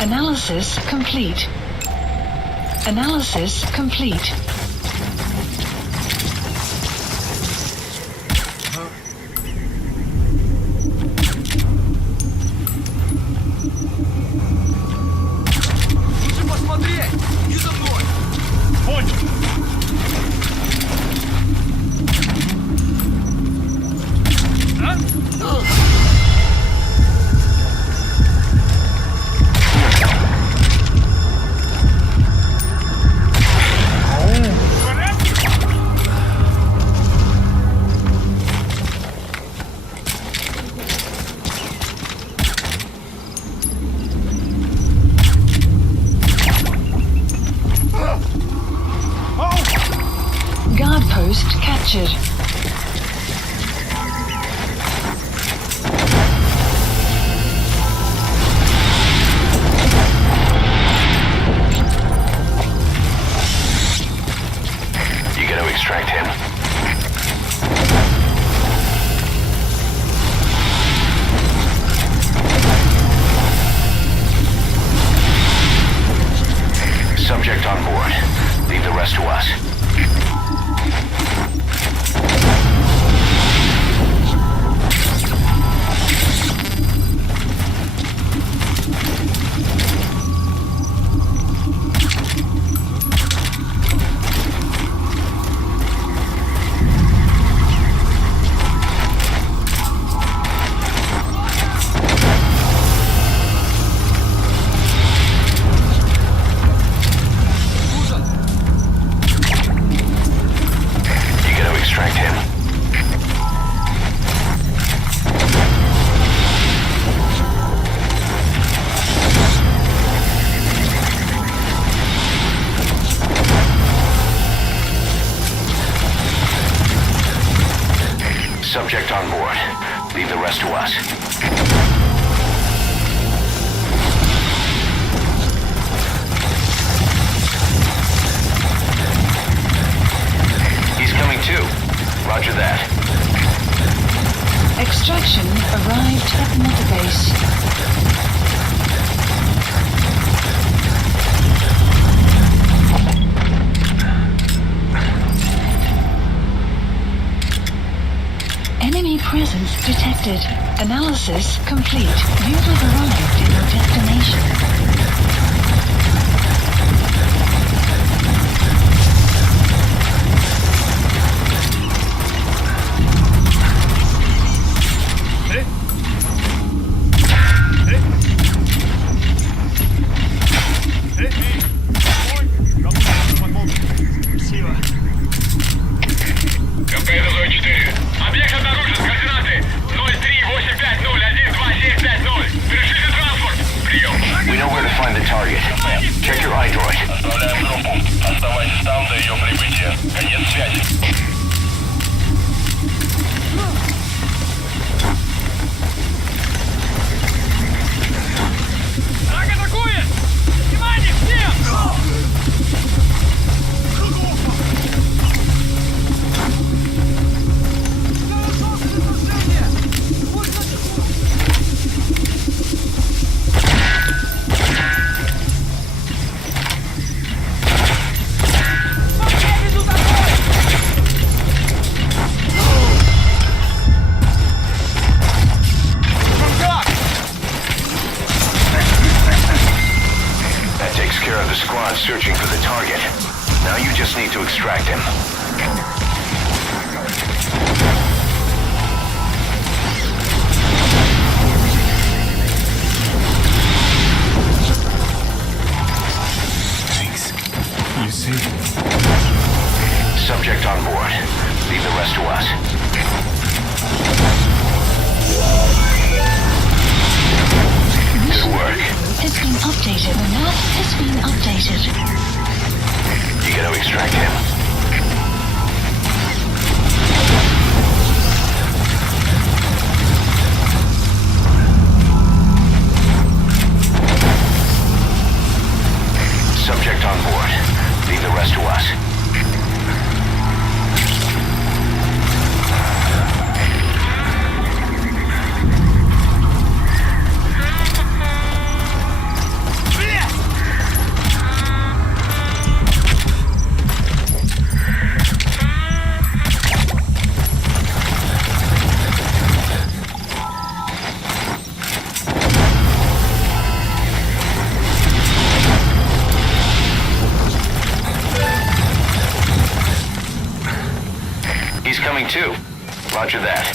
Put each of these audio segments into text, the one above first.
Analysis complete. Analysis complete. Лучше посмотреть! Не за мной! Понял! Guard post captured. You gotta extract him. Subject on board. Leave the rest to us. You gotta extract him. Subject on board. Leave the rest to us. He's coming too. Roger that. Extraction arrived at Mother Base. Enemy presence detected. Analysis complete. You have arrived at your destination. Спасибо. КП Зона 4. Объект обнаружен. Координаты 03-850-12-750. Совершите транспорт. Прием. We know where to find the target. Check your iDroid. Отправляем группу. Оставайтесь там до ее прибытия. Конец связи. Враг атакует! Внимание всем! That takes care of the squad searching for the target. Now you just need to extract him. Thanks. You saved me. Subject on board. Leave the rest to us. Good work. Has been updated. The map has been updated. You gotta extract him. Subject on board. Leave the rest to us. Roger that.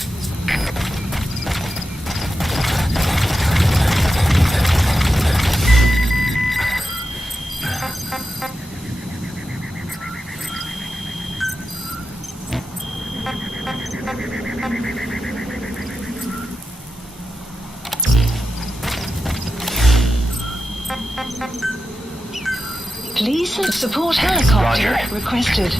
Please support helicopter Roger. requested.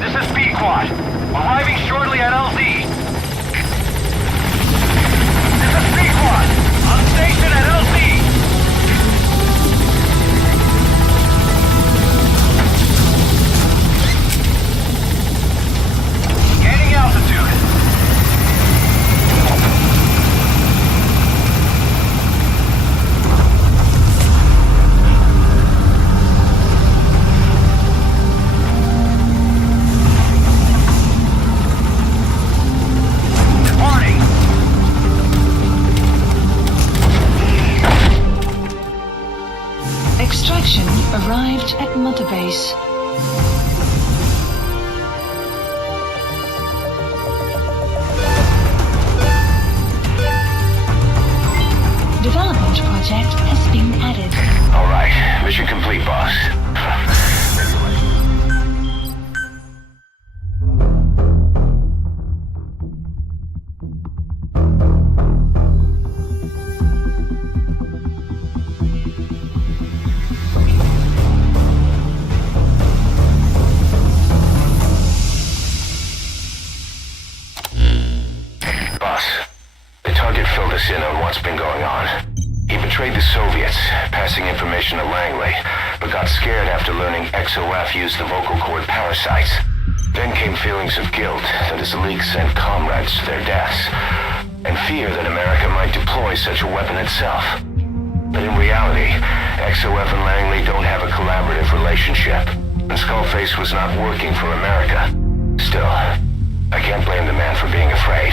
This is B-Quad. Arriving shortly at LZ. This is B-Quad. On station at LZ. Gaining altitude. Departing. Extraction arrived at Mother Base. Development project has been added. All right, mission complete, boss. Boss, the target filled us in on what's been going on. He betrayed the Soviets, passing information to Langley, but got scared after learning XOF used the vocal cord parasites. Then came feelings of guilt that his leak sent comrades to their deaths, and fear that America might deploy such a weapon itself. But in reality, XOF and Langley don't have a collaborative relationship, and Skullface was not working for America. Still, I can't blame the man for being afraid.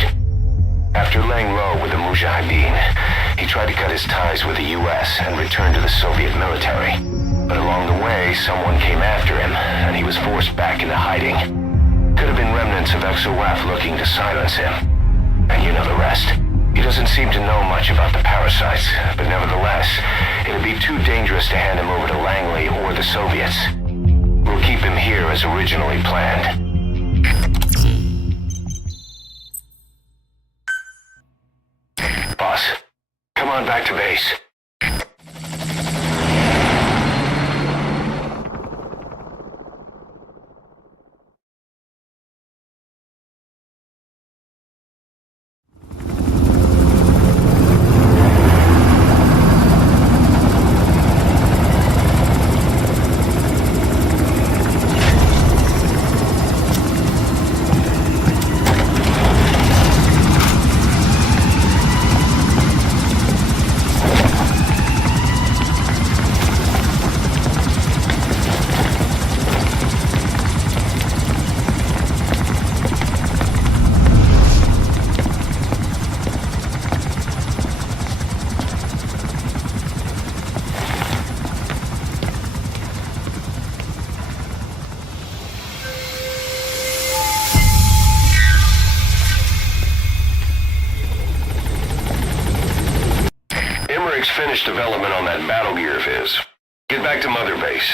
After laying low with the Mujahideen, he tried to cut his ties with the US and return to the Soviet military. But along the way, someone came after him, and he was forced back into hiding. Could have been remnants of XOF looking to silence him. And you know the rest. He doesn't seem to know much about the parasites, but nevertheless, it'd be too dangerous to hand him over to Langley or the Soviets. We'll keep him here as originally planned. Boss, come on back to base. Finished development on that battle gear of his. Get back to Mother Base.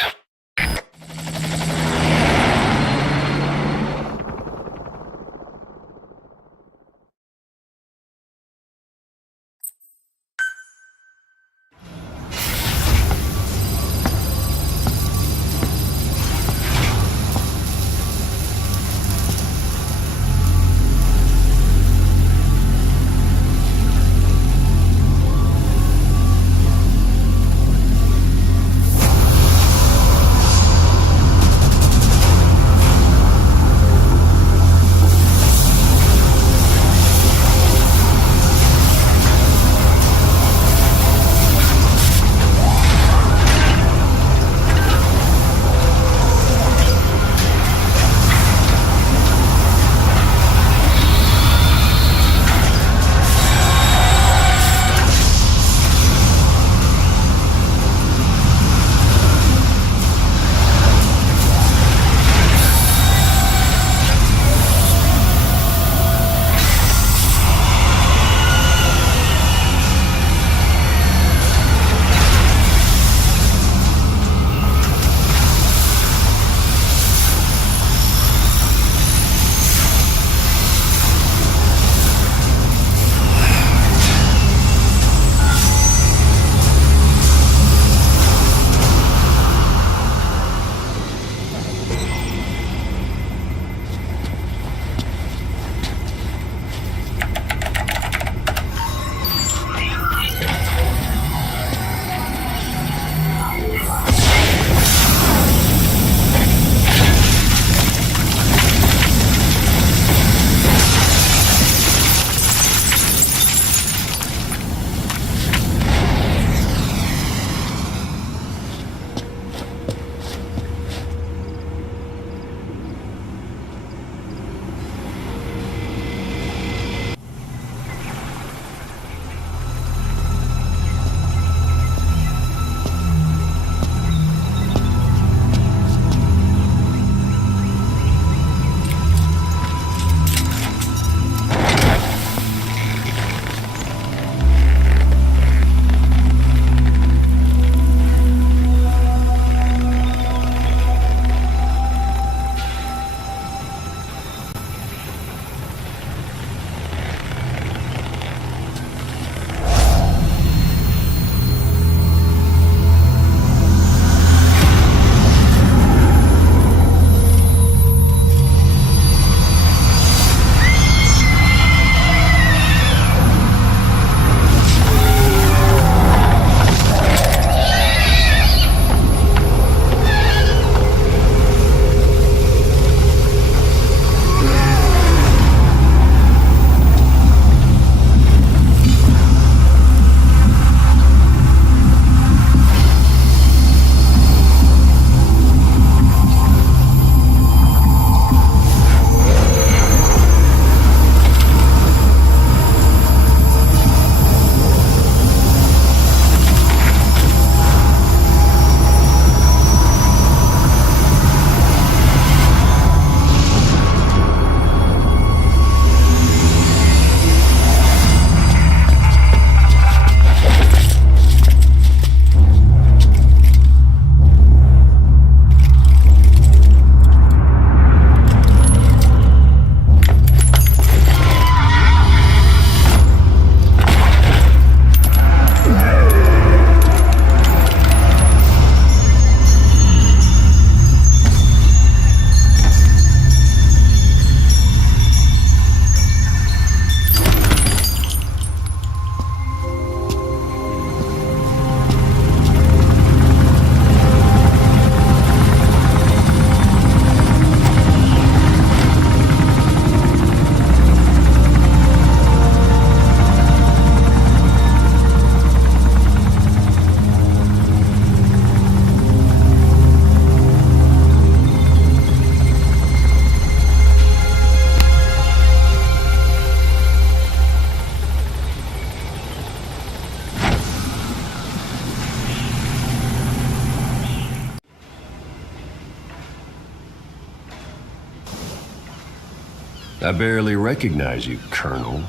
I barely recognize you, Colonel.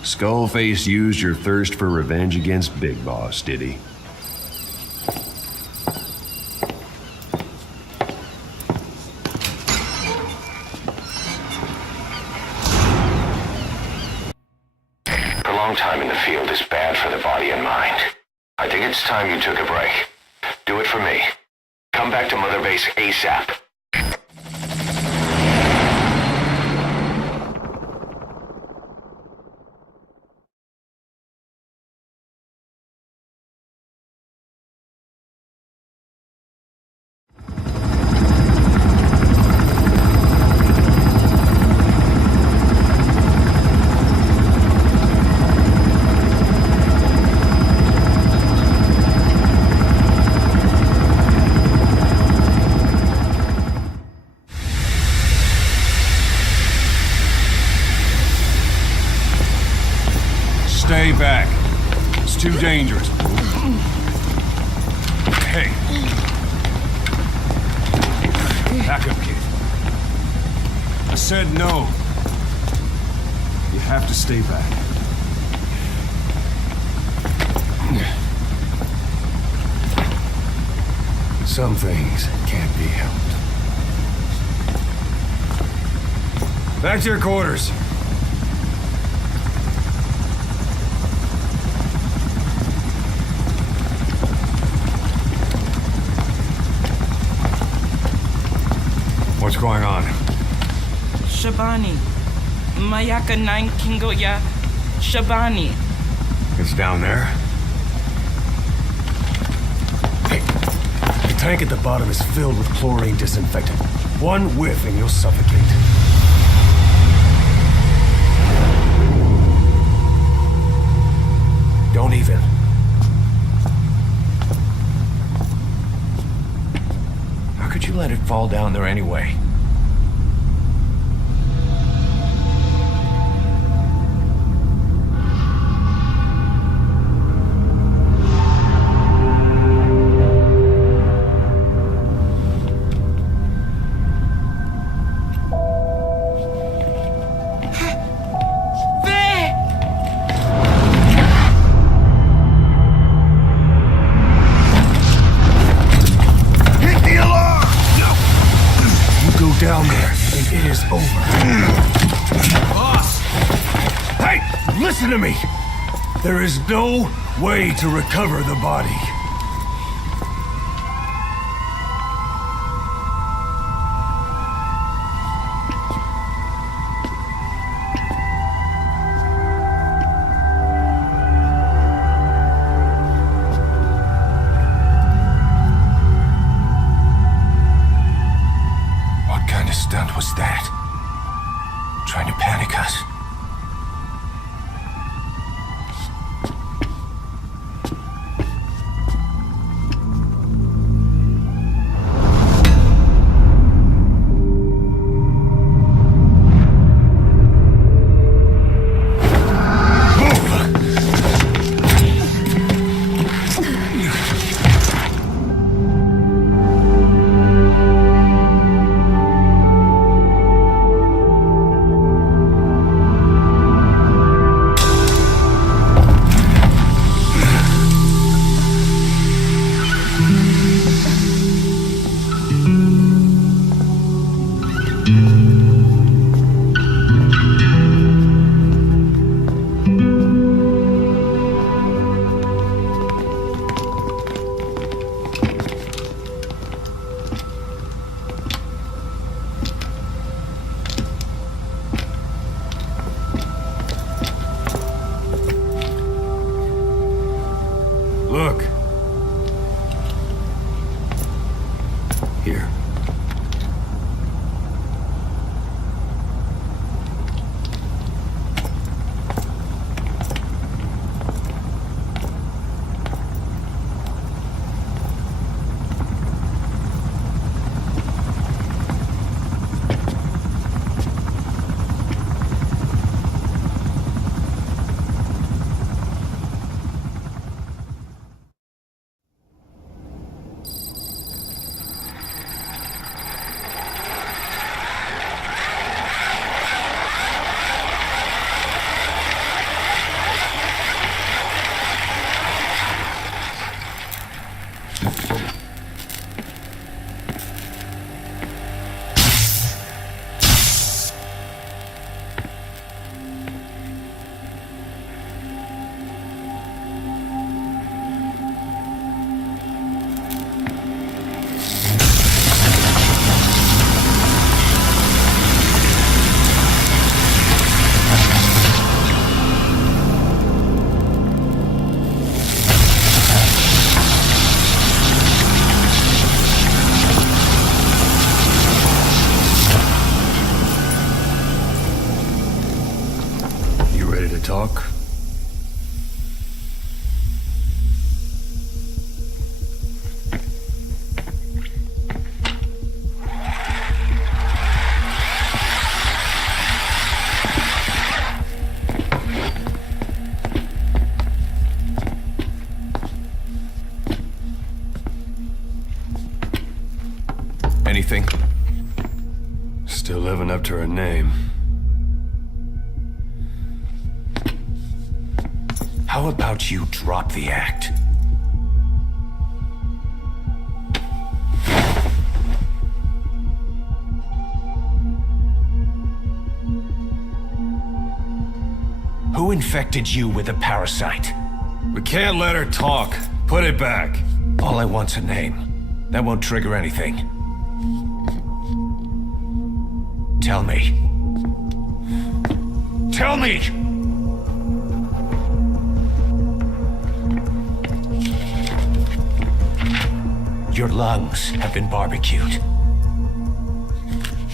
Skullface used your thirst for revenge against Big Boss, did he? Prolonged time in the field is bad for the body and mind. I think it's time you took a break. Do it for me. Come back to Mother Base ASAP. Stay back. It's too dangerous. Hey. Back up, kid. I said no. You have to stay back. Some things can't be helped. Back to your quarters. What's going on? Shabani. Mayaka 9 Kingoya. Shabani. It's down there. Hey, the tank at the bottom is filled with chlorine disinfectant. One whiff and you'll suffocate. Don't even. How could you let it fall down there anyway? Down there, and it is over. Boss! Hey, listen to me! There is no way to recover the body. What kind of stunt was that? Trying to panic us? Ready to talk? Anything? Still living up to her name. How about you drop the act? Who infected you with a parasite? We can't let her talk. Put it back. All I want's a name. That won't trigger anything. Tell me. Tell me! Your lungs have been barbecued.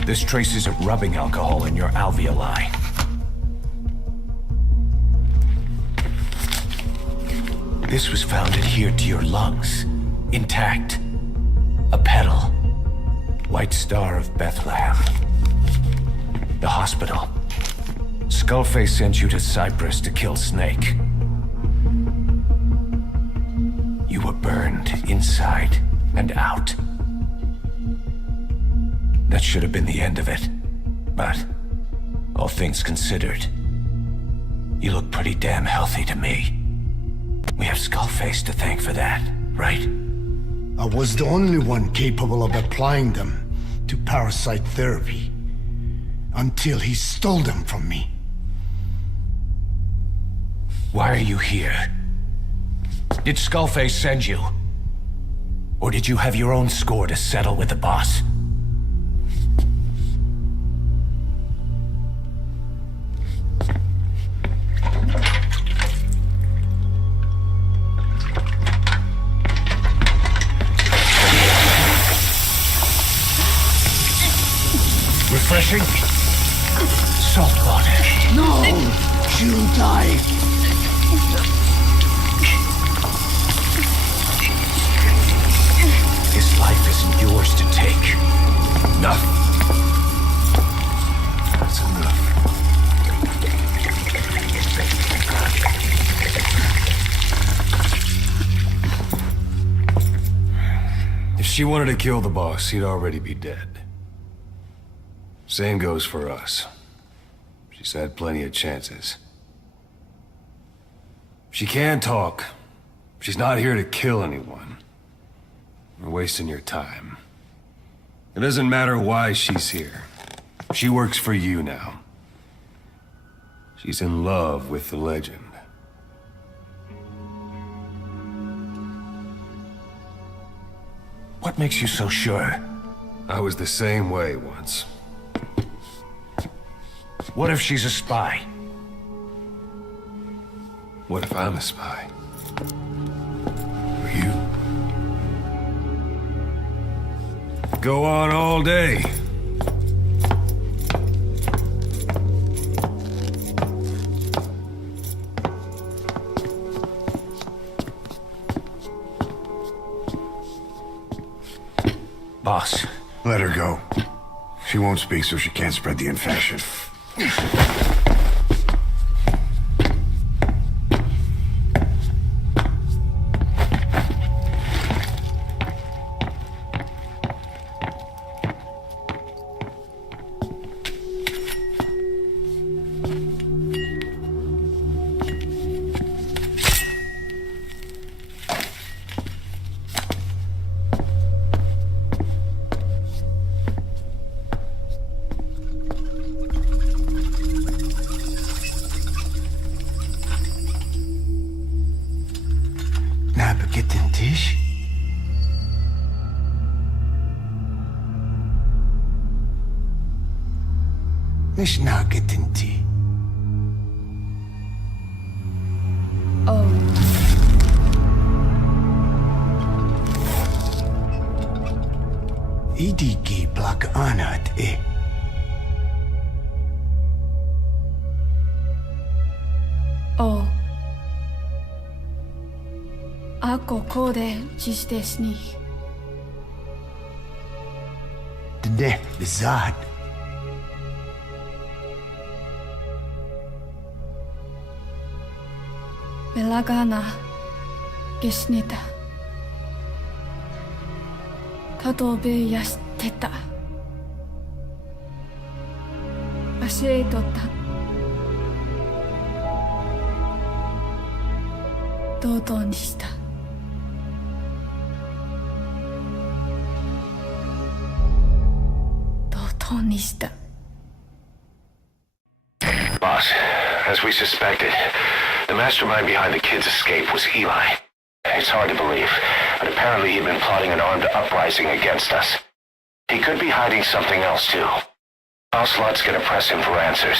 There's traces of rubbing alcohol in your alveoli. This was found adhered to your lungs, intact. A petal. White Star of Bethlehem. The hospital. Skullface sent you to Cyprus to kill Snake. You were burned inside and out. That should have been the end of it. But, all things considered, you look pretty damn healthy to me. We have Skullface to thank for that, right? I was the only one capable of applying them to parasite therapy. Until he stole them from me. Why are you here? Did Skullface send you? Or did you have your own score to settle with the boss? Refreshing? Salt water. No! She'll die! His life isn't yours to take. Enough. That's enough. If she wanted to kill the boss, he'd already be dead. Same goes for us. She's had plenty of chances. She can talk. She's not here to kill anyone. We're wasting your time. It doesn't matter why she's here. She works for you now. She's in love with the legend. What makes you so sure? I was the same way once. What if she's a spy? What if I'm a spy? For you? Go on all day. Boss. Let her go. She won't speak so she can't spread the infection. مش ناقد انتي. إيديكي بلاك آنات إيه؟ Ako kode jistes ni. Dne bizad. Belagana gesnita. Tadobe yasteta. Asheitota. Dodo ni shita. Dodo ni shita. Boss, as we suspected, the mastermind behind the kid's escape was Eli. It's hard to believe, but apparently he'd been plotting an armed uprising against us. He could be hiding something else, too. Ocelot's gonna press him for answers.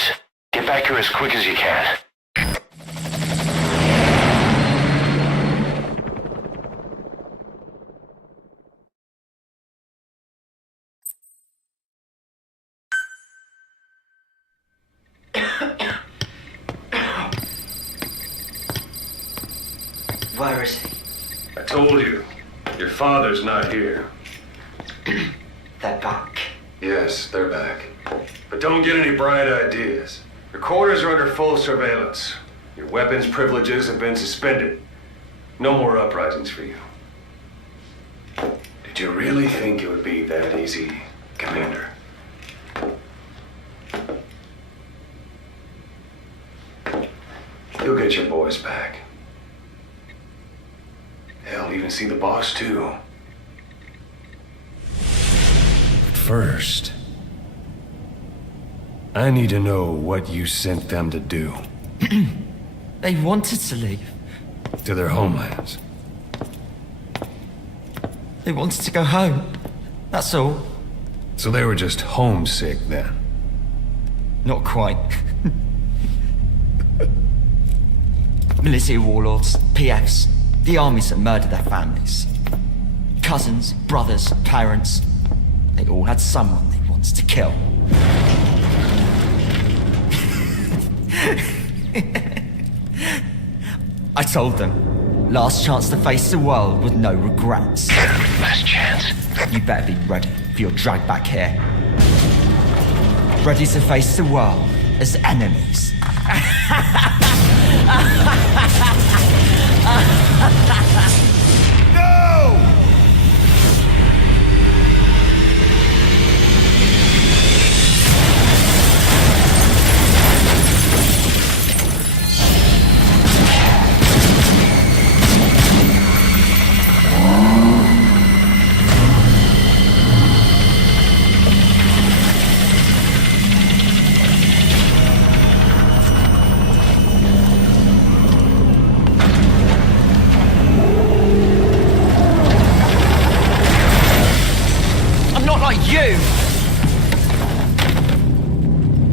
Get back here as quick as you can. Where is he? I told you. Your father's not here. They're back. Yes, they're back. But don't get any bright ideas. Your quarters are under full surveillance. Your weapons privileges have been suspended. No more uprisings for you. Did you really think it would be that easy, Commander? You'll get your boys back. Hell, even see the boss, too. But first, I need to know what you sent them to do. They wanted to leave. To their homelands. They wanted to go home. That's all. So they were just homesick then? Not quite. Militia warlords, PFs, the armies that murdered their families. Cousins, brothers, parents. They all had someone they wanted to kill. I told them, last chance to face the world with no regrets. Last chance? You better be ready for your drag back here. Ready to face the world as enemies.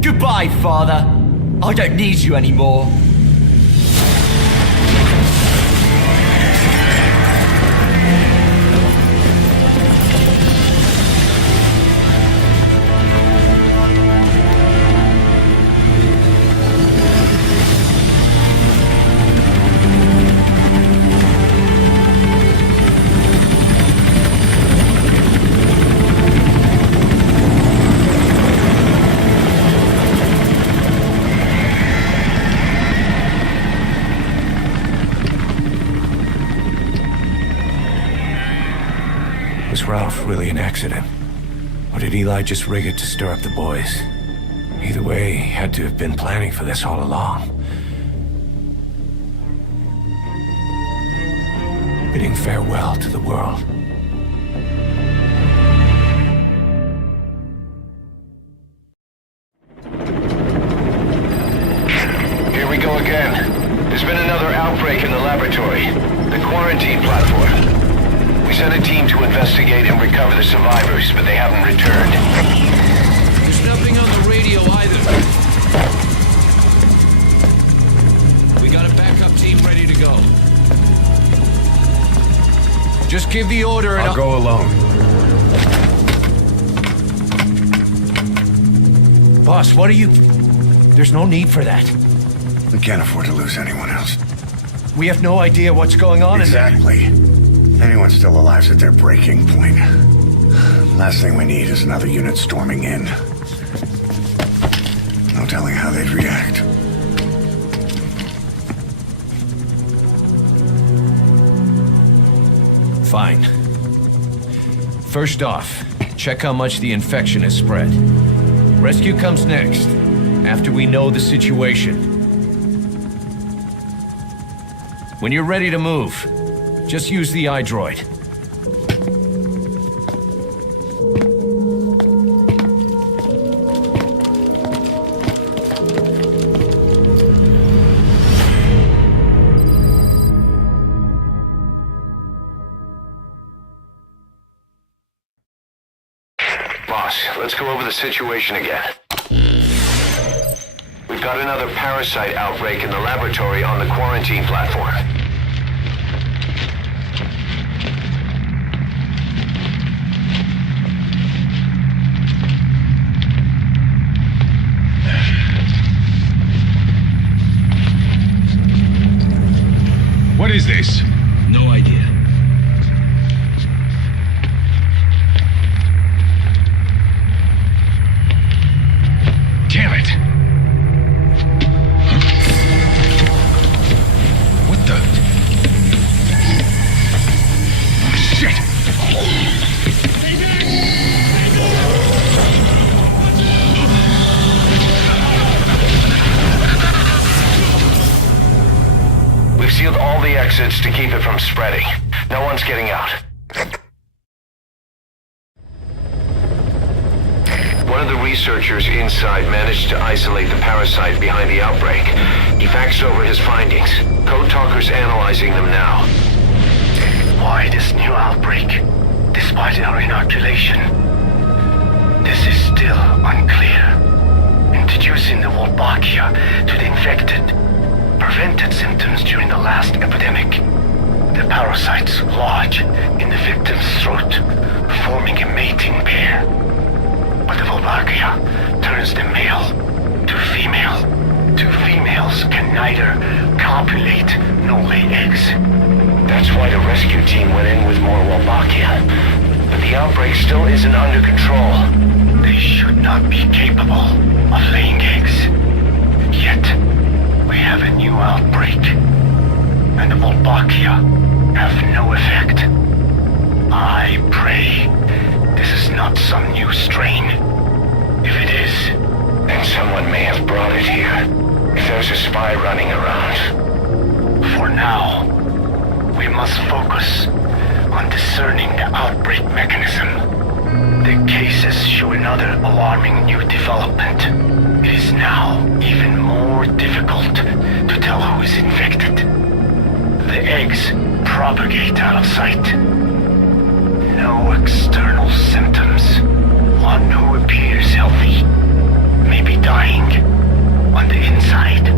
Goodbye, Father. I don't need you anymore. Was Ralph really an accident? Or did Eli just rig it to stir up the boys? Either way, he had to have been planning for this all along. Bidding farewell to the world. Here we go again. There's been another outbreak in the laboratory. The quarantine platform. We sent a team to investigate and recover the survivors, but they haven't returned. There's nothing on the radio either. We got a backup team ready to go. Just give the order and I'll go alone. Boss, what are you... There's no need for that. We can't afford to lose anyone else. We have no idea what's going on Exactly. Anyone still alive's at their breaking point. Last thing we need is another unit storming in. No telling how they'd react. Fine. First off, check how much the infection has spread. Rescue comes next, after we know the situation. When you're ready to move, just use the iDroid. Boss, let's go over the situation again. We've got another parasite outbreak in the laboratory on the quarantine platform. What is this? No idea. Damn it! What the? Shit! We've sealed all the exits to keep it from spreading. No one's getting out. One of the researchers inside managed to isolate the parasite behind the outbreak. He faxed over his findings. Code Talker's analyzing them now. Why this new outbreak, despite our inoculation? This is still unclear. Introducing the Wolbachia to the infected prevented symptoms during the last epidemic. The parasites lodge in the victim's throat, forming a mating pair. But the Wolbachia turns the male to female. Two females can neither copulate nor lay eggs. That's why the rescue team went in with more Wolbachia. But the outbreak still isn't under control. They should not be capable of laying eggs. Yet, we have a new outbreak. And the Wolbachia have no effect. I pray this is not some new strain. If it is, then someone may have brought it here. If there's a spy running around. For now, we must focus on discerning the outbreak mechanism. The cases show another alarming new development. It is now even more difficult to tell who is infected. The eggs propagate out of sight. No external symptoms. One who appears healthy may be dying on the inside.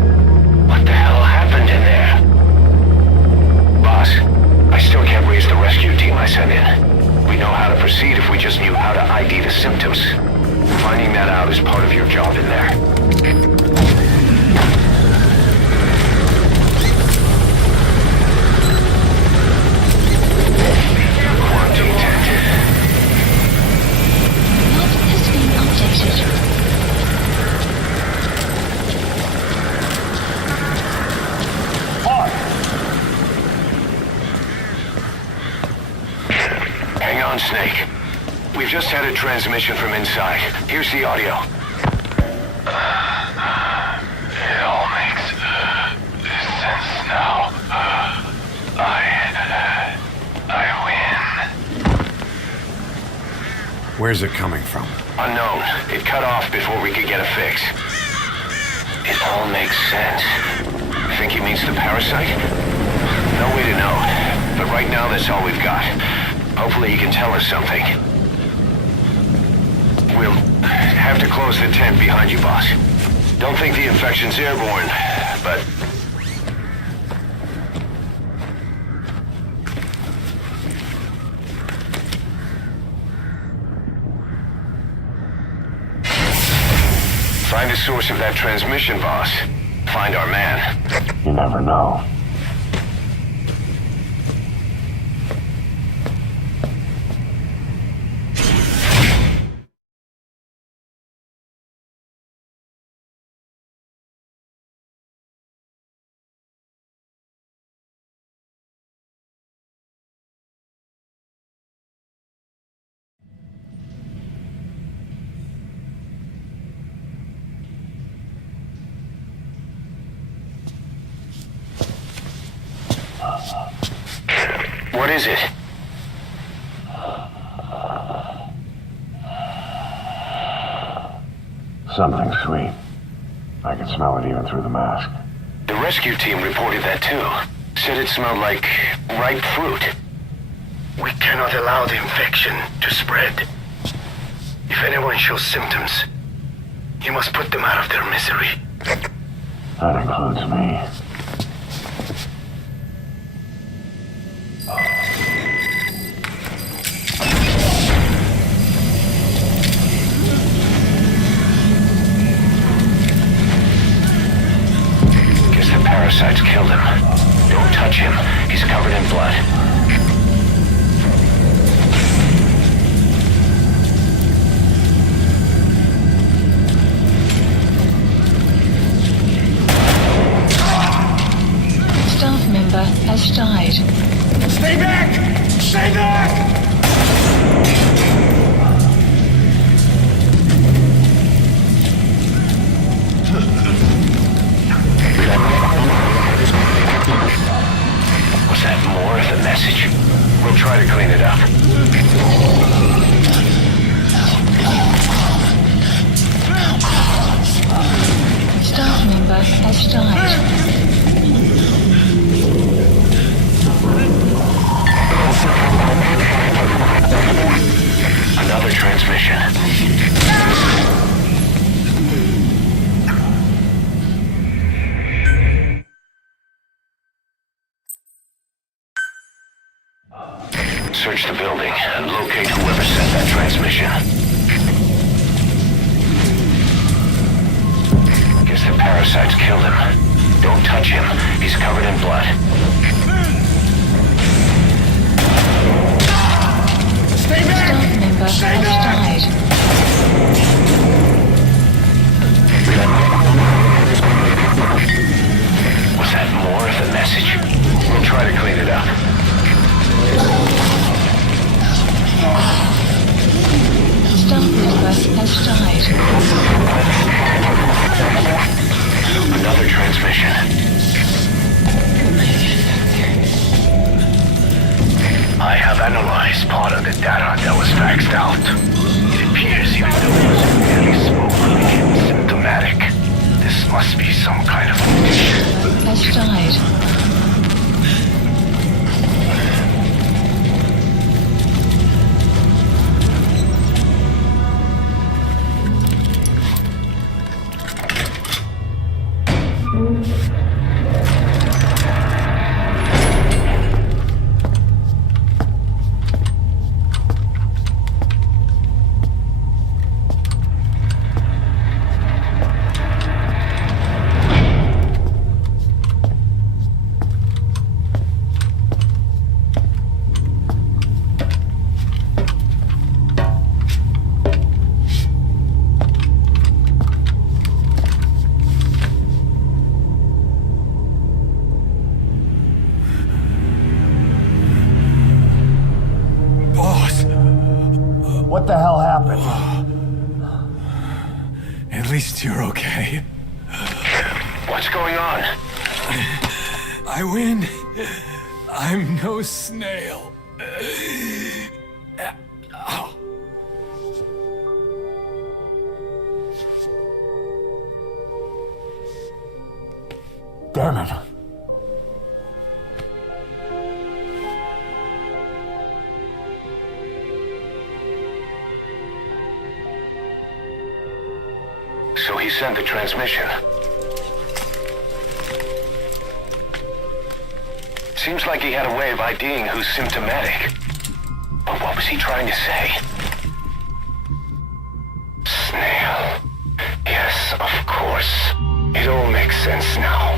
What the hell happened in there? Boss, I still can't raise the rescue team I sent in. We know how to proceed if we just knew how to ID the symptoms. Finding that out is part of your job in there. Hang on, Snake. We've just had a transmission from inside. Here's the audio. It all makes sense now. I win. Where's it coming from? Unknown. It cut off before we could get a fix. It all makes sense. Think he means the parasite? No way to know. But right now, that's all we've got. Hopefully he can tell us something. We'll have to close the tent behind you, boss. Don't think the infection's airborne, but... Find the source of that transmission, boss. Find our man. You never know. What is it? Something sweet. I can smell it even through the mask. The rescue team reported that too. Said it smelled like ripe fruit. We cannot allow the infection to spread. If anyone shows symptoms, you must put them out of their misery. That includes me. Guess the parasites killed him. Don't touch him. He's covered in blood. Staff member has died. Stay back! Stay back! Was that more of the message? We'll try to clean it up. Staff member has died. Another transmission. Search the building and locate whoever sent that transmission. Guess the parasites killed him. Don't touch him. He's covered in blood. Stay back! Staff member Stay has back! died. Was that more of the message? We'll try to clean it up. Staff member has died. Another transmission. I have analyzed part of the data that was faxed out. It appears even those who merely spoke became symptomatic. This must be some kind of condition. Has died. What the hell happened? At least you're okay. What's going on? I win. I'm no snail. Damn it. So he sent the transmission. Seems like he had a way of IDing who's symptomatic. But what was he trying to say? Snail. Yes, of course. It all makes sense now.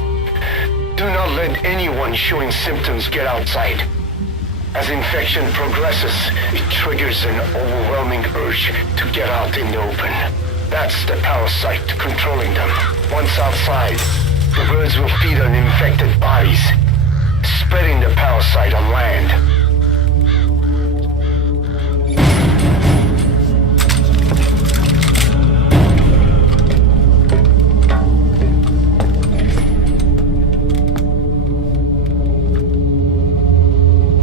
Do not let anyone showing symptoms get outside. As infection progresses, it triggers an overwhelming urge to get out in the open. That's the parasite controlling them. Once outside, the birds will feed on infected bodies, spreading the parasite on land.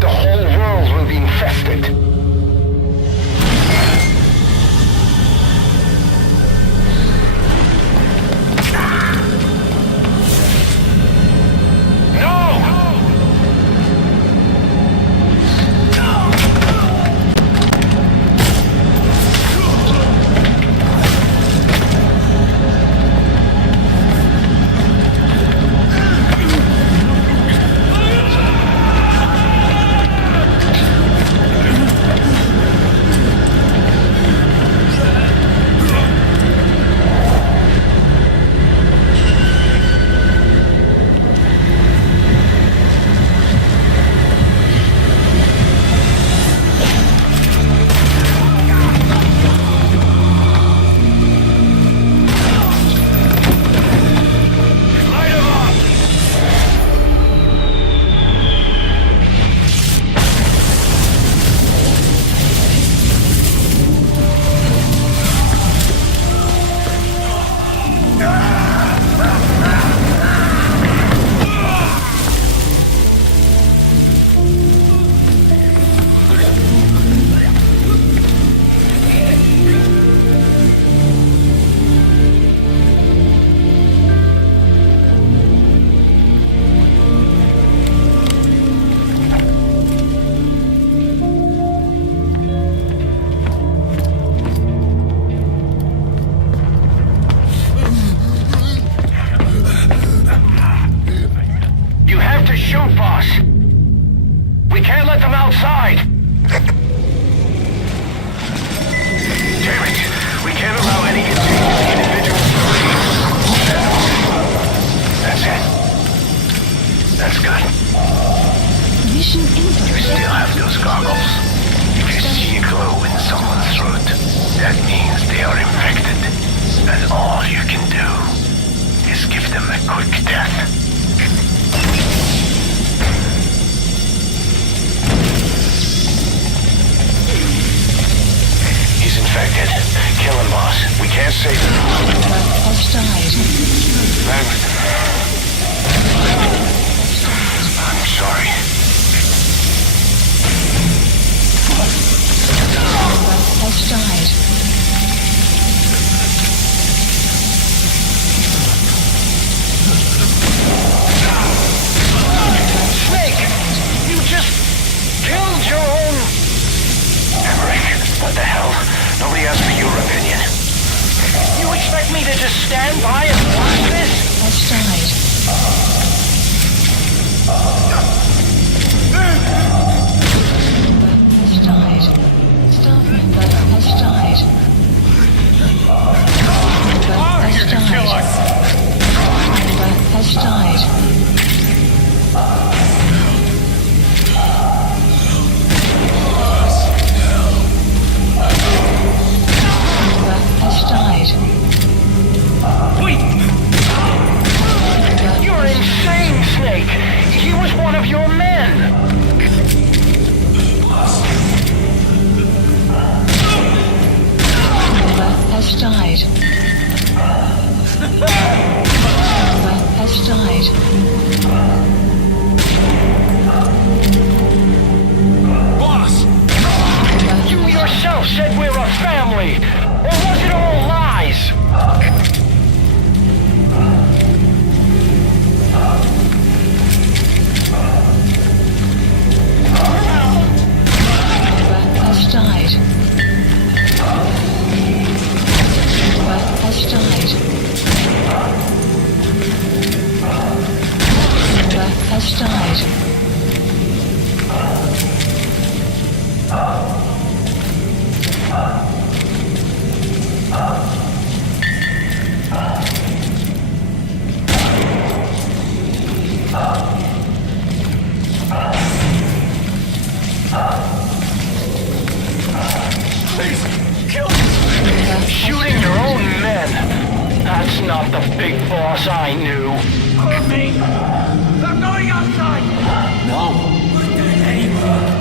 The whole quick death. He's infected. Kill him, boss. We can't save him. Boss died. I'm sorry. Boss died. Snake! You just killed your own... Emmerich, what the hell? Nobody asked for your opinion. You expect me to just stand by and watch this? Boss died. Boss died. Staff member has died. Boss died. Has died. Has died. Wait! You're insane, Snake! He was one of your men! Has died. Has died. Boss! You yourself said we're a family! Or was it all lies? Has died. Has died. Has died. Shooting your own men! That's not the big boss I knew. Hurt me! They're going outside! No! We're dead anyway!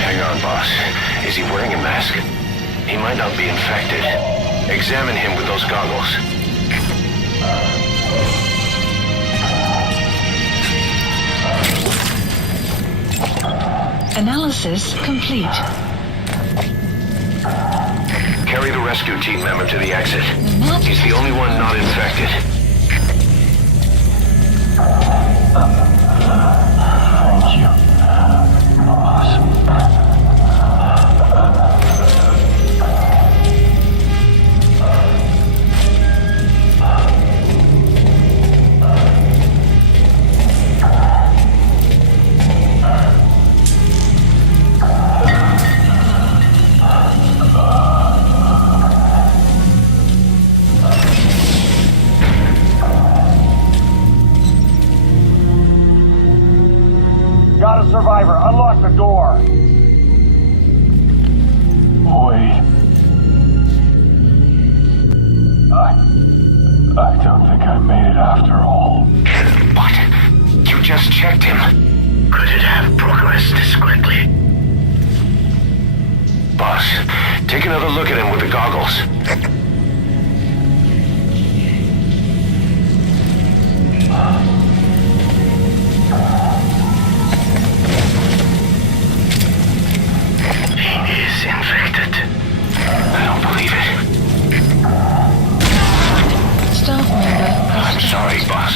Hang on, boss. Is he wearing a mask? He might not be infected. Examine him with those goggles. Analysis complete. Carry the rescue team member to the exit. He's the only one not infected. Thank you, boss. Got a survivor. Unlock the door. Wait. I don't think I made it after all. What? You just checked him. Could it have progressed this quickly? Boss, take another look at him with the goggles. He is infected. I don't believe it. Staff member. I'm sorry, boss.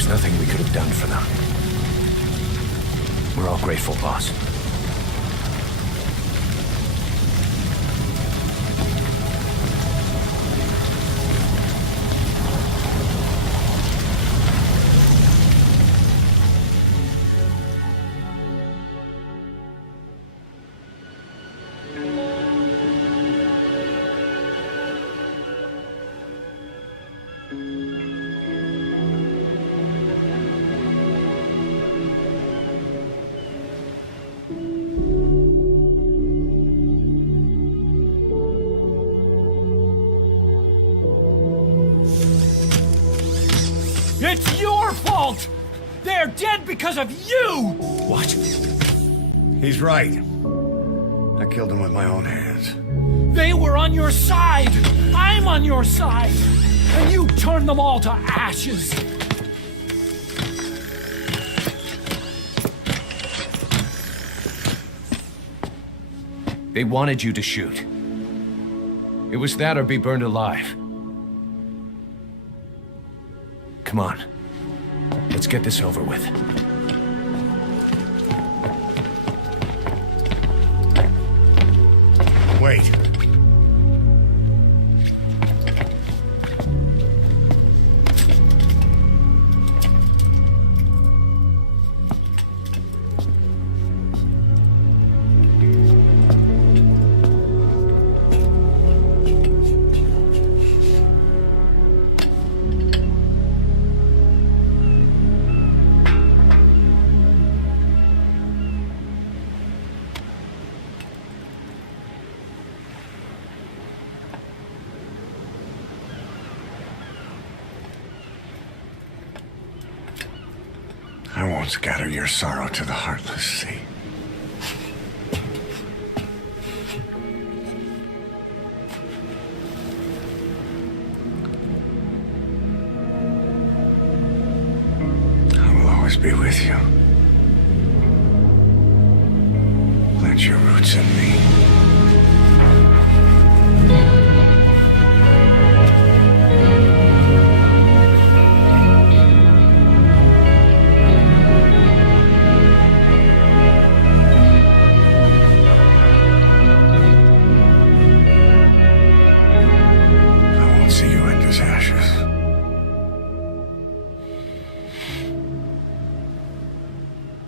There's nothing we could have done for them. We're all grateful, boss. It's your fault! They're dead because of you! What? He's right. I killed him with my own hands. They were on your side! I'm on your side! And you turned them all to ashes! They wanted you to shoot. It was that or be burned alive. Come on. Let's get this over with. Wait. I won't scatter your sorrow to the heartless sea. I will always be with you. Plant your roots in me.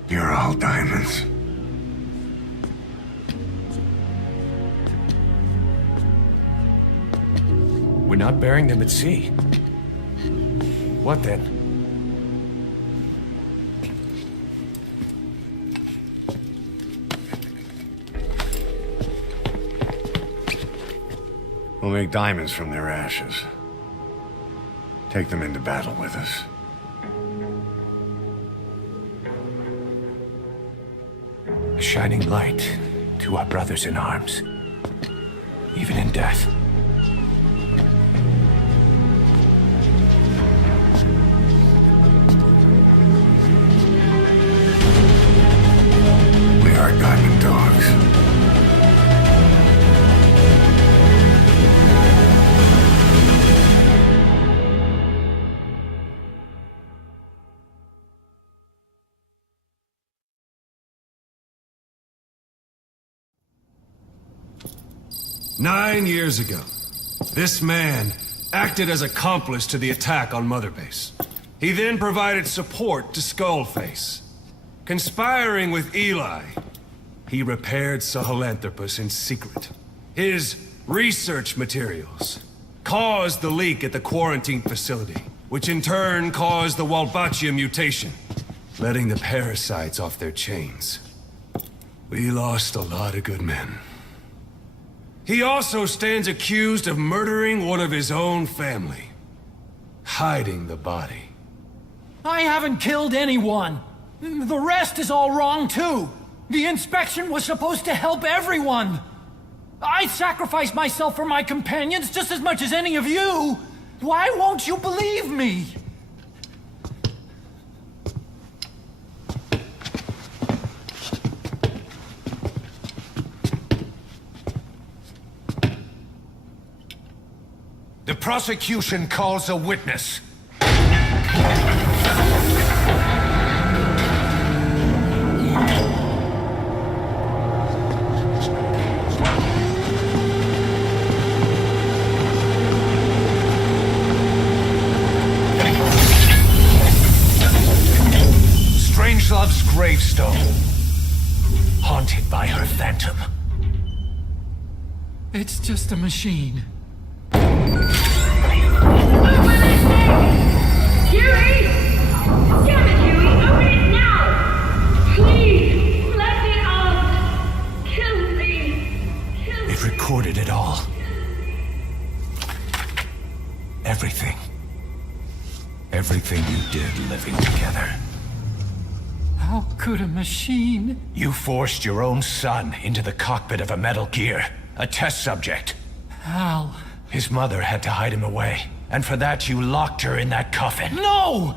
You're all diamonds. We're not burying them at sea. What then? We'll make diamonds from their ashes. Take them into battle with us. A shining light to our brothers in arms, even in death. We are diamond dogs. Nine years ago, this man acted as accomplice to the attack on Mother Base. He then provided support to Skullface. Conspiring with Eli, he repaired Sahelanthropus in secret. His research materials caused the leak at the quarantine facility, which in turn caused the Walbachia mutation, letting the parasites off their chains. We lost a lot of good men. He also stands accused of murdering one of his own family, hiding the body. I haven't killed anyone. The rest is all wrong too. The inspection was supposed to help everyone. I sacrificed myself for my companions just as much as any of you. Why won't you believe me? The prosecution calls a witness. Stanislaav's gravestone, haunted by her phantom. It's just a machine. Huey! Damn it, Huey! Open it now! Please! Let me out! Kill me! Kill me! It recorded it all. Everything. Everything you did living together. How could a machine? You forced your own son into the cockpit of a Metal Gear, a test subject. How? His mother had to hide him away, and for that you locked her in that coffin. No!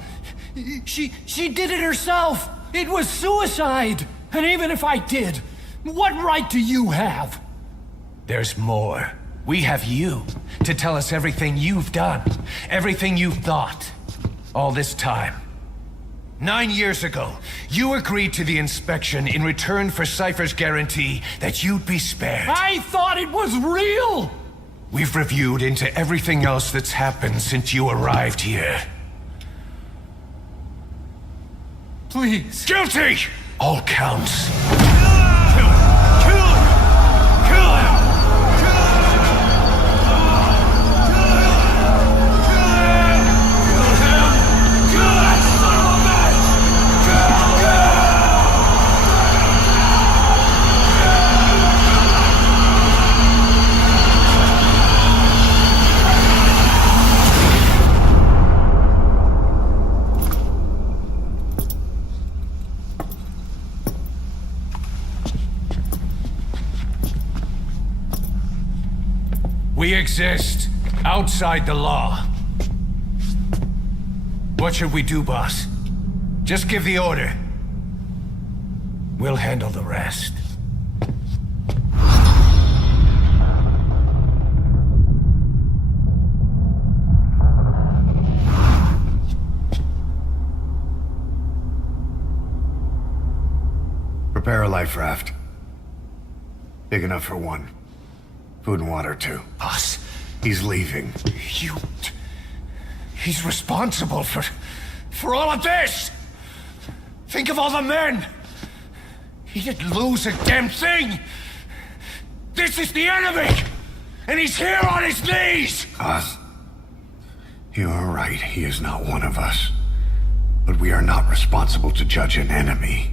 She did it herself! It was suicide! And even if I did, what right do you have? There's more. We have you to tell us everything you've done, everything you've thought. All this time. 9 years ago, you agreed to the inspection in return for Cypher's guarantee that you'd be spared. I thought it was real! We've reviewed into everything else that's happened since you arrived here. Please. Guilty! All counts. We exist outside the law. What should we do, boss? Just give the order. We'll handle the rest. Prepare a life raft. Big enough for one. Food and water, too. Boss, he's leaving. He's responsible for all of this! Think of all the men! He didn't lose a damn thing! This is the enemy! And he's here on his knees! You are right, he is not one of us. But we are not responsible to judge an enemy.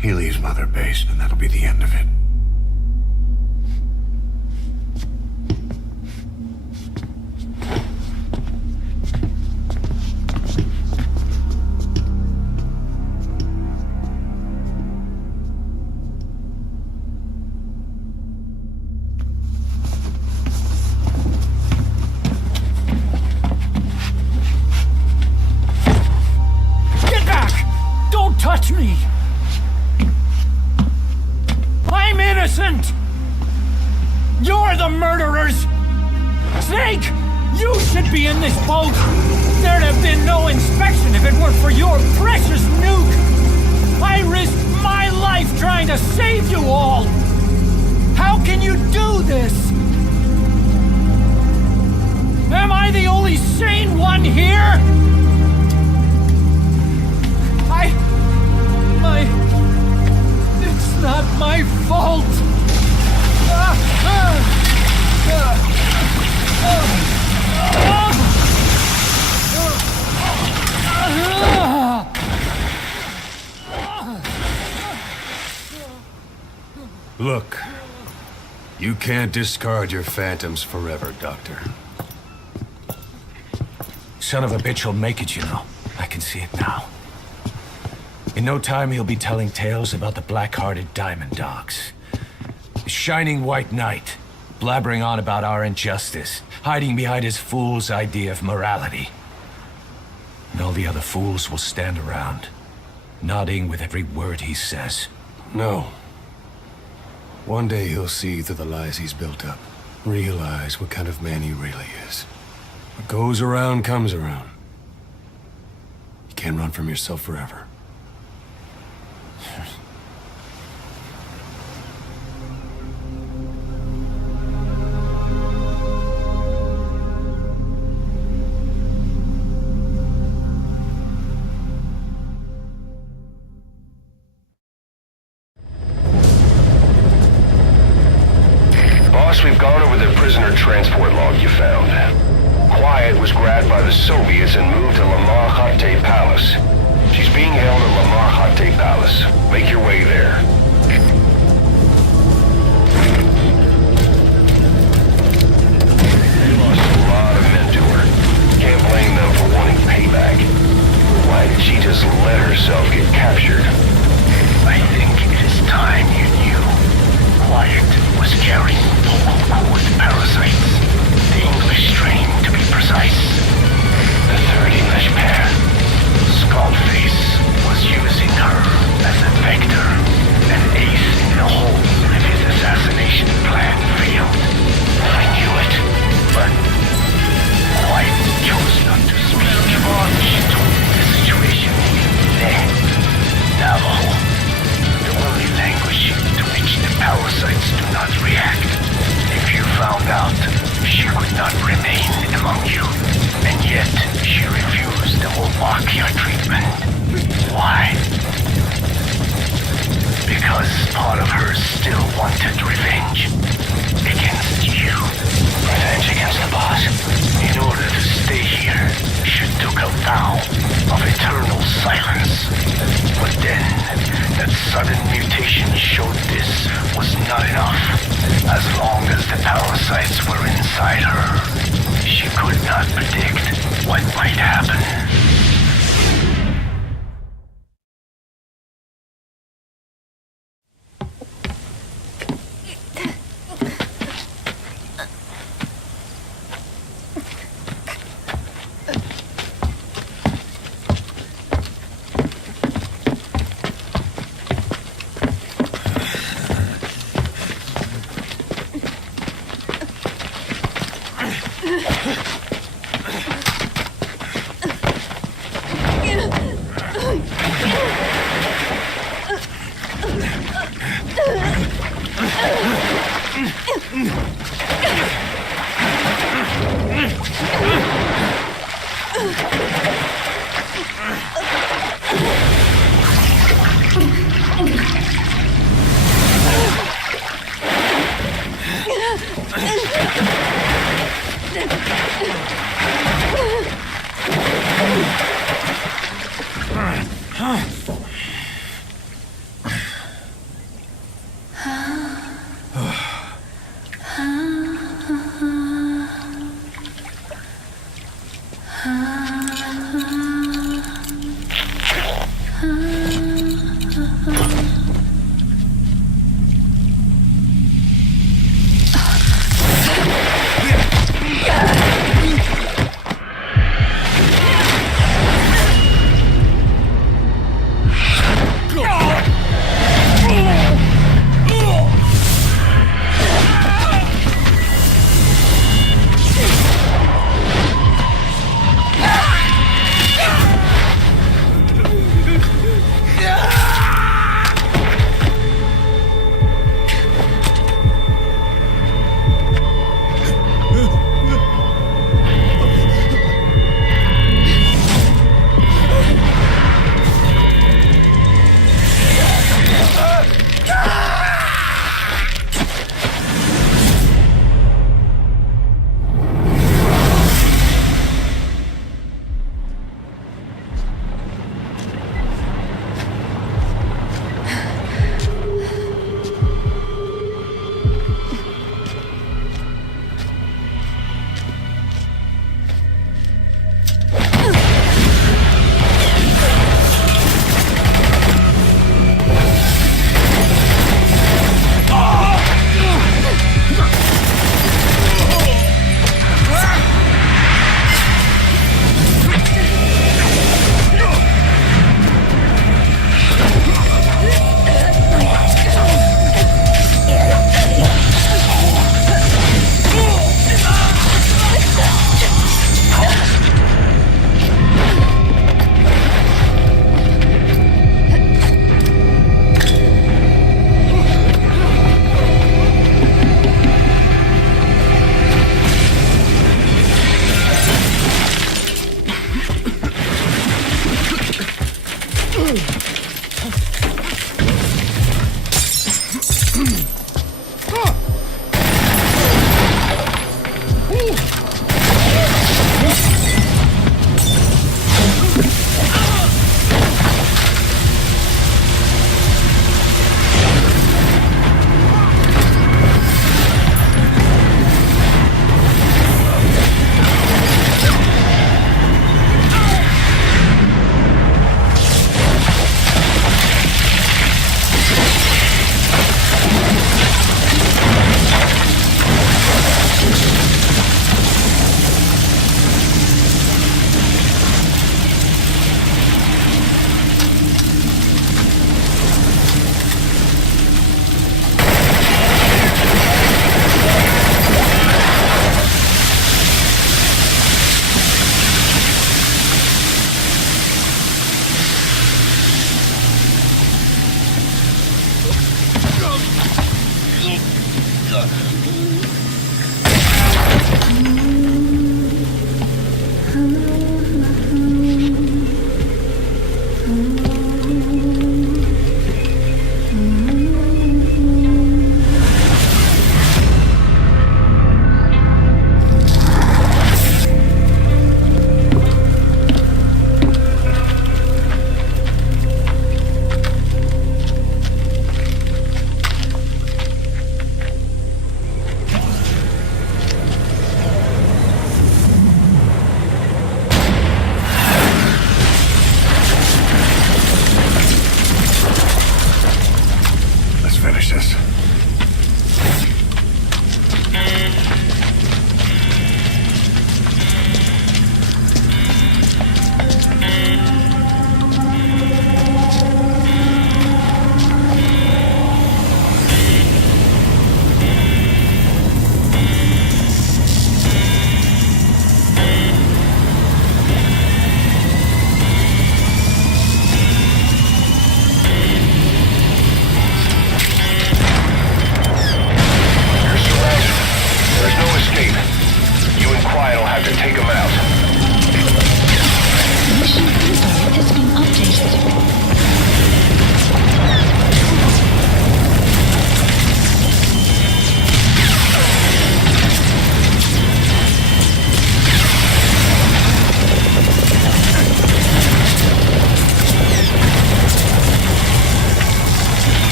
He leaves Mother Base, and that'll be the end of it. Touch me! I'm innocent! You're the murderers! Snake! You should be in this boat! There'd have been no inspection if it weren't for your precious nuke! I risked my life trying to save you all! How can you do this? Am I the only sane one here? It's not my fault! Look, you can't discard your phantoms forever, Doctor. Son of a bitch will make it, you know. I can see it now. In no time, he'll be telling tales about the black-hearted Diamond Dogs. The shining white knight, blabbering on about our injustice, hiding behind his fool's idea of morality. And all the other fools will stand around, nodding with every word he says. No. One day he'll see through the lies he's built up, realize what kind of man he really is. What goes around comes around. You can't run from yourself forever. Soviets and moved to Lamar Khatte Palace. She's being held at Lamar Khatte Palace. Make your way there. We lost a lot of men to her. Can't blame them for wanting payback. Why did she just let herself get captured? I think it is time you knew. Wyatt was carrying vocal cord parasites. The English strain, to be precise. The third English pair. Skullface was using her as a vector, an ace in the hole if his assassination plan failed. I knew it, but Wyatt chose not to speak. She told me the situation then. Navajo, the only language to which the parasites do not react. If you found out, she could not remain among you, and yet she refused the Wolbachia treatment. Why? Because part of her still wanted revenge against you. Revenge against the boss? In order to stay here, she took a vow of eternal silence. But then, that sudden mutation showed this was not enough. As long as the parasites were inside her, she could not predict what might happen.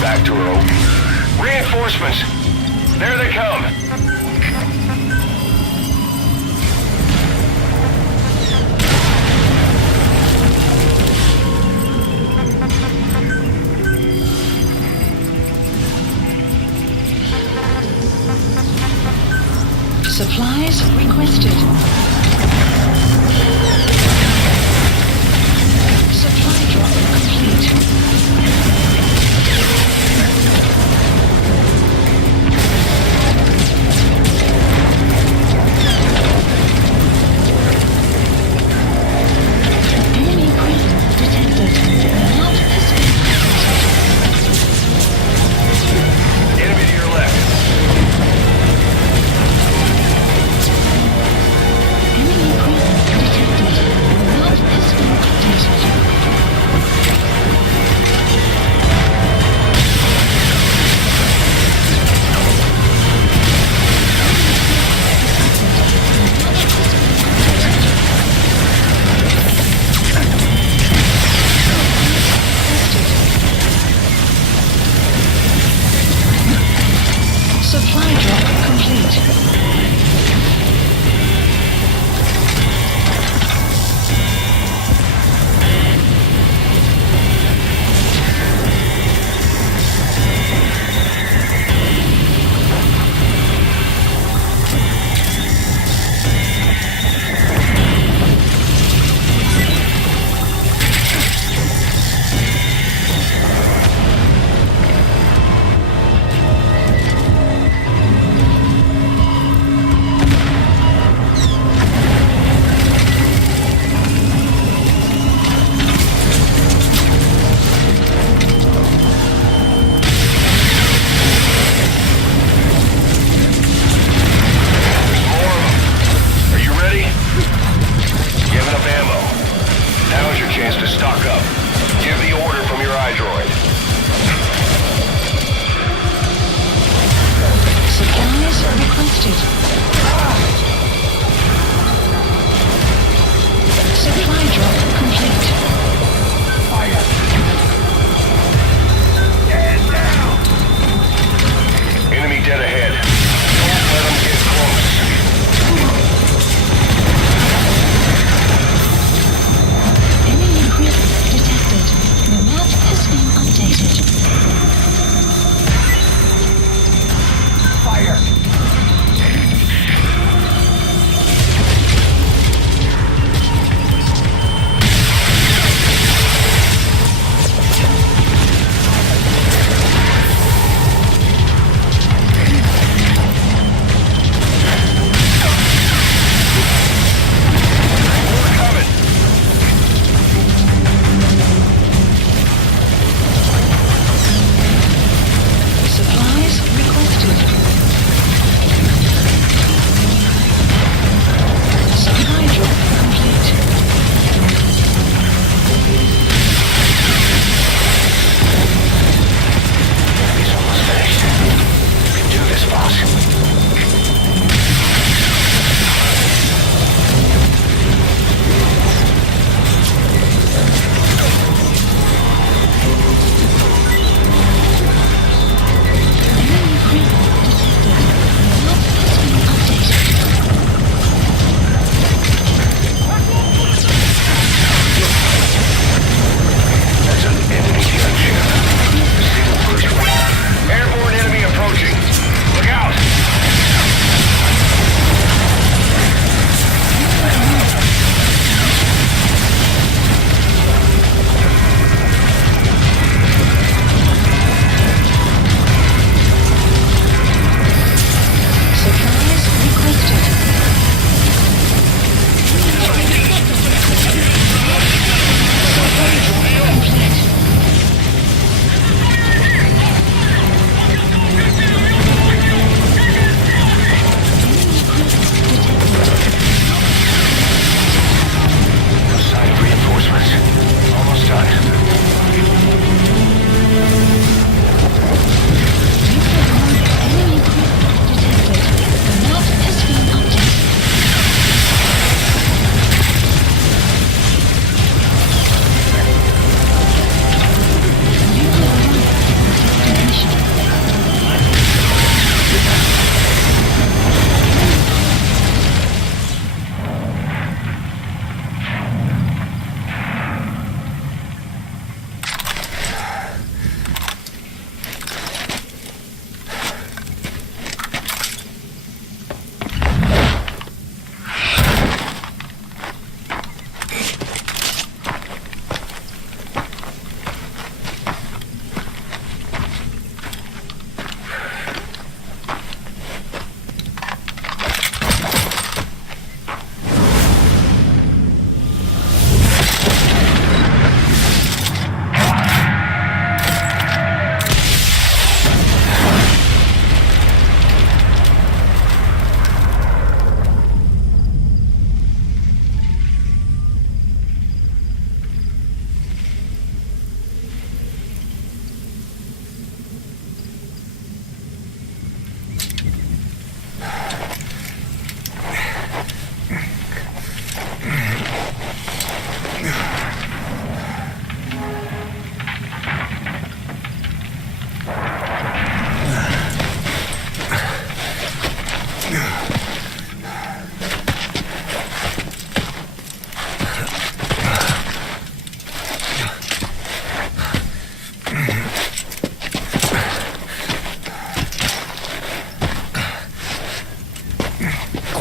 Back to her old... Reinforcements! There they come! Supplies requested. Supply drop complete. Enemy presence detected. Not Enemy to your left.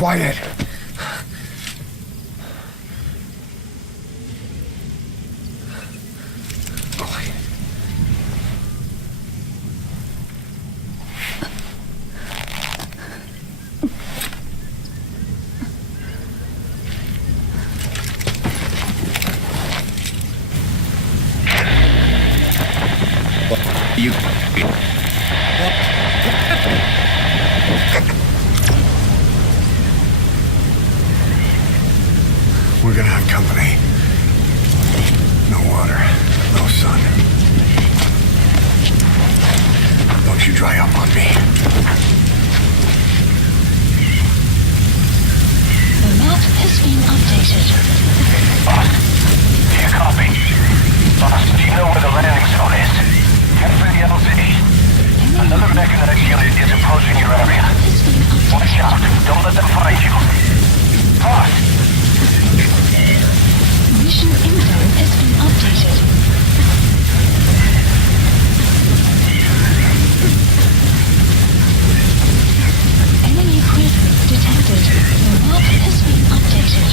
Quiet. You... We're gonna have company. No water, no sun. Don't you dry up on me. The map has been updated. Boss, do you copy? Boss, do you know where the landing zone is? Head for the LZ. Another mechanized unit is approaching your area. Watch out. Don't let them find you. Boss! Mission info has been updated. Enemy presence detected. The map has been updated.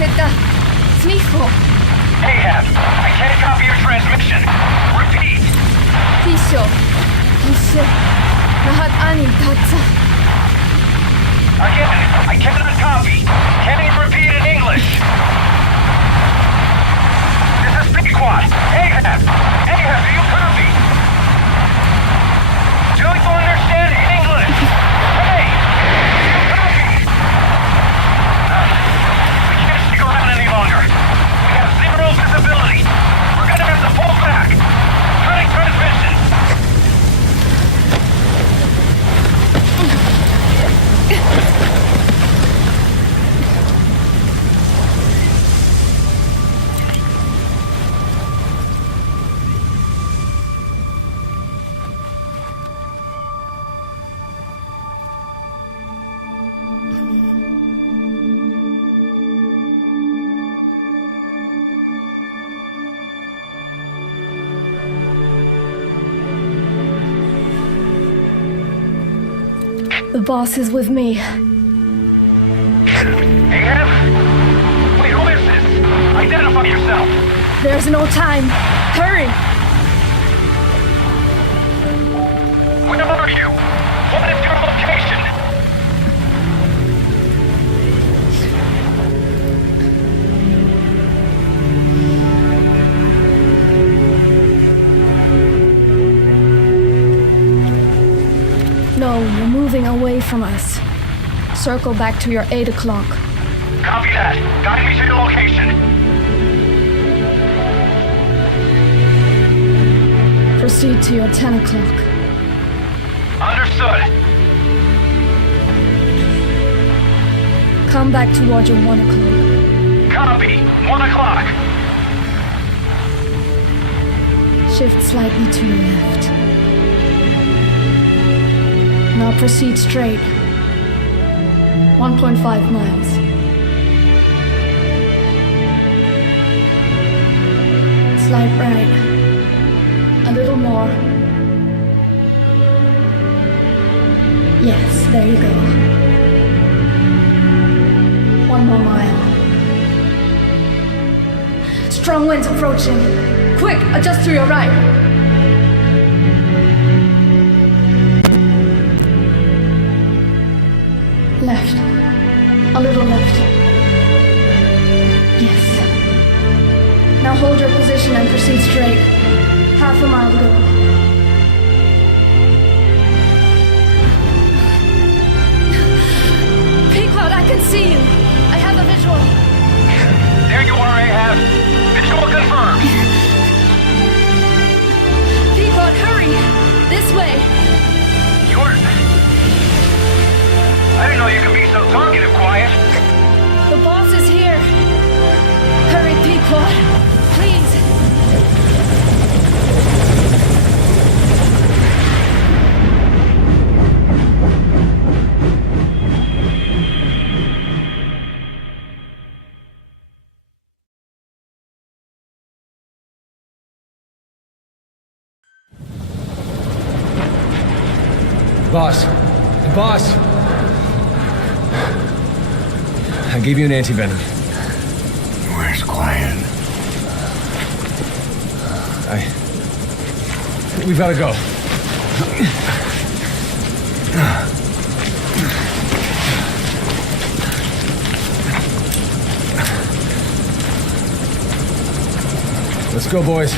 Seta. Smicho. Ahab, I can't copy your transmission. Repeat. Tisho. Tisho. Lahat ani tatsa. Again, I cannot copy. Can you repeat in English? This is Pequod. Ahab! Ahab, do you copy? Do you understand English? Hey! Do you copy? We can't stick around any longer. We have zero visibility. We're gonna have to pull back. Cutting transmission. The boss is with me. Ahab? Wait, who is this? Identify yourself. There's no time. Hurry! Where are you? What is your location? No, you're moving away from us. Circle back to your 8 o'clock. Copy that. Guide me to your location. Proceed to your 10 o'clock. Understood. Come back towards your 1 o'clock. Copy. 1 o'clock. Shift slightly to your left. Now proceed straight. 1.5 miles. Slide right. A little more. Yes, there you go. 1 more mile. Strong winds approaching. Quick, adjust to your right. Left. A little left. Yes. Now hold your position and proceed straight. Half a mile to go. Pequod, I can see you. I have a visual. There you are, Ahab. Visual confirmed. Pequod, hurry! This way. I didn't know you could be so talkative, Quiet. The boss is here. Hurry, Pequod. Please. Boss. Boss! I gave you an anti-venom. Where's Quiet? We've gotta go. Let's go, boys.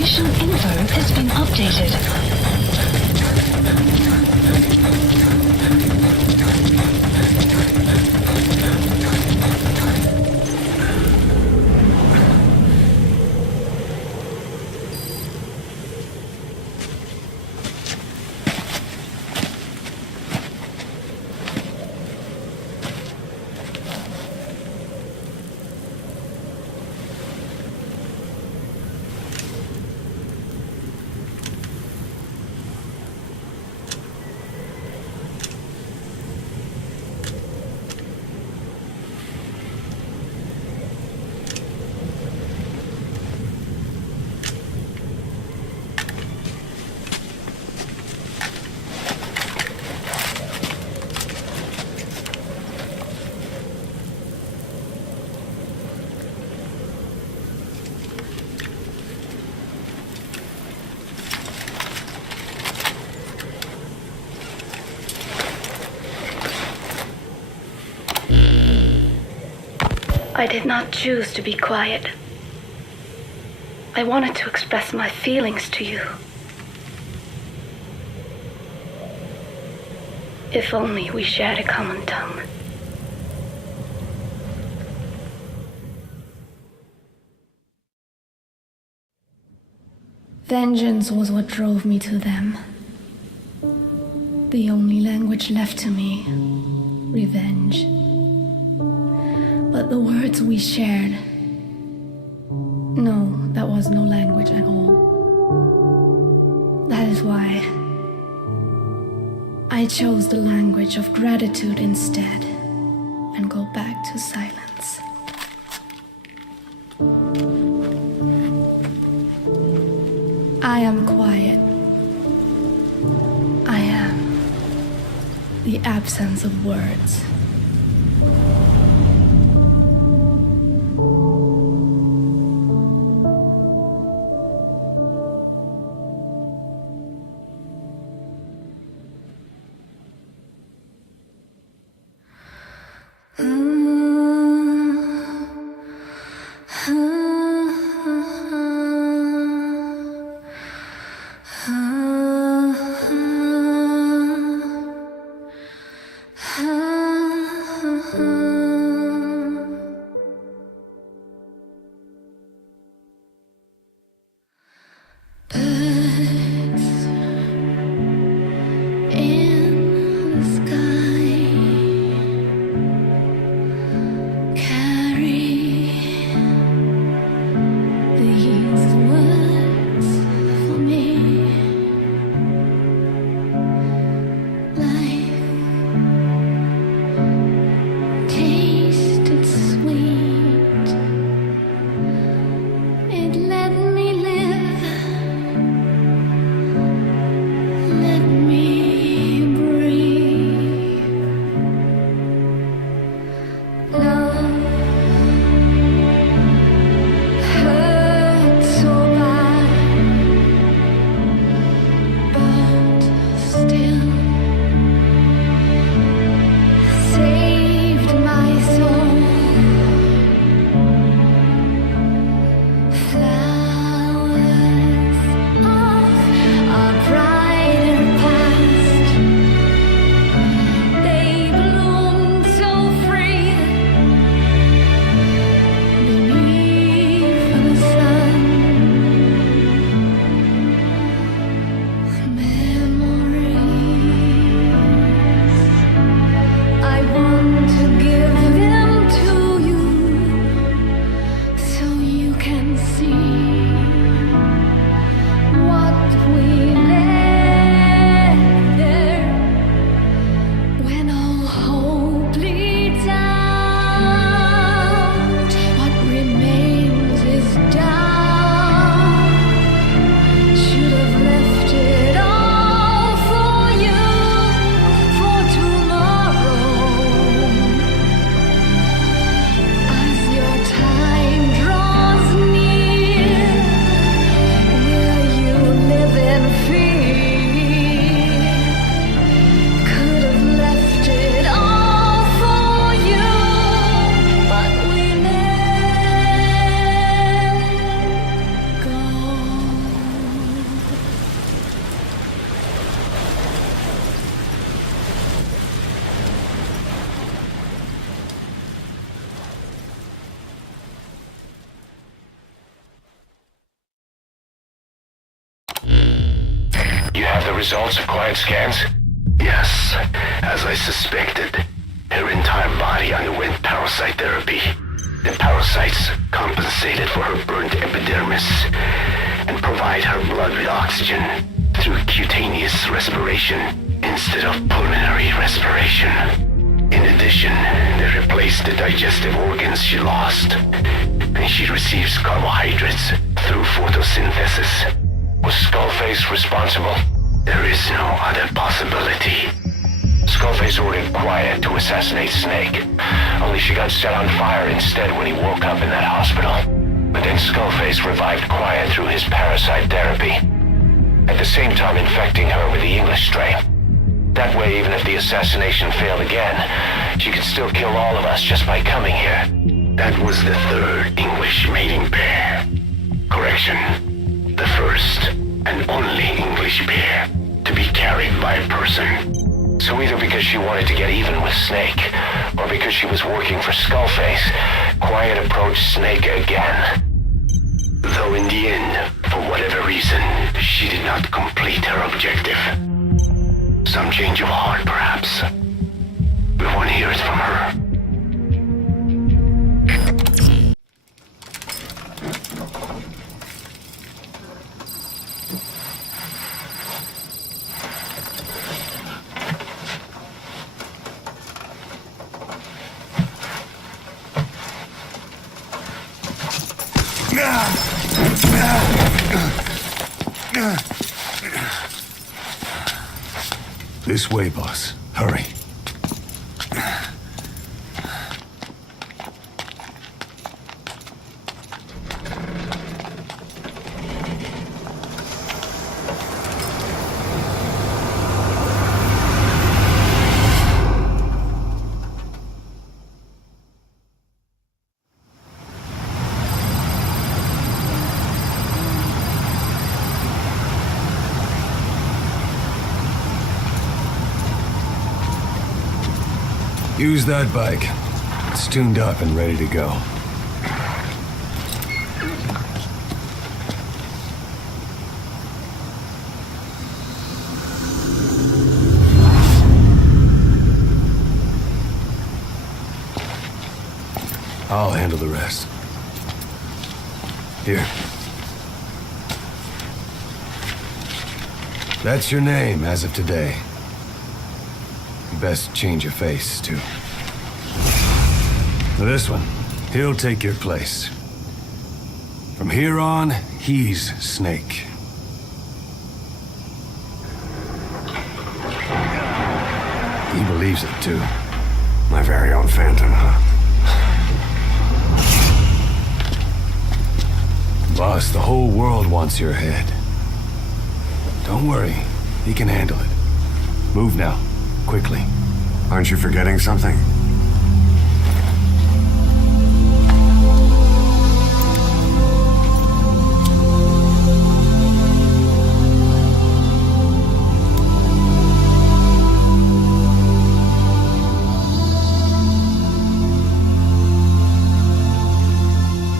Mission info has been updated. I did not choose to be quiet. I wanted to express my feelings to you. If only we shared a common tongue. Vengeance was what drove me to them. The only language left to me, revenge. But the words we shared, no, that was no language at all. That is why I chose the language of gratitude instead and go back to silence. I am quiet. I am the absence of words. Results of quiet scans? Yes, as I suspected. Her entire body underwent parasite therapy. The parasites compensated for her burnt epidermis and provide her blood with oxygen through cutaneous respiration instead of pulmonary respiration. In addition, they replaced the digestive organs she lost, and she receives carbohydrates through photosynthesis. Was Skullface responsible? There is no other possibility. Skullface ordered Quiet to assassinate Snake, only she got set on fire instead when he woke up in that hospital. But then Skullface revived Quiet through his parasite therapy, at the same time infecting her with the English strain. That way, even if the assassination failed again, she could still kill all of us just by coming here. That was the third English mating pair. Correction. The first and only English pair to be carried by a person. So either because she wanted to get even with Snake, or because she was working for Skullface, Quiet approached Snake again. Though in the end, for whatever reason, she did not complete her objective. Some change of heart, perhaps. We want to hear it from her. This way, boss. Hurry. Use that bike. It's tuned up and ready to go. I'll handle the rest. Here. That's your name as of today. Best change your face, too. This one, he'll take your place. From here on, he's Snake. He believes it, too. My very own Phantom, huh? Boss, the whole world wants your head. Don't worry, he can handle it. Move now. Quickly. Aren't you forgetting something?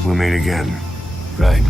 We'll meet again. Right.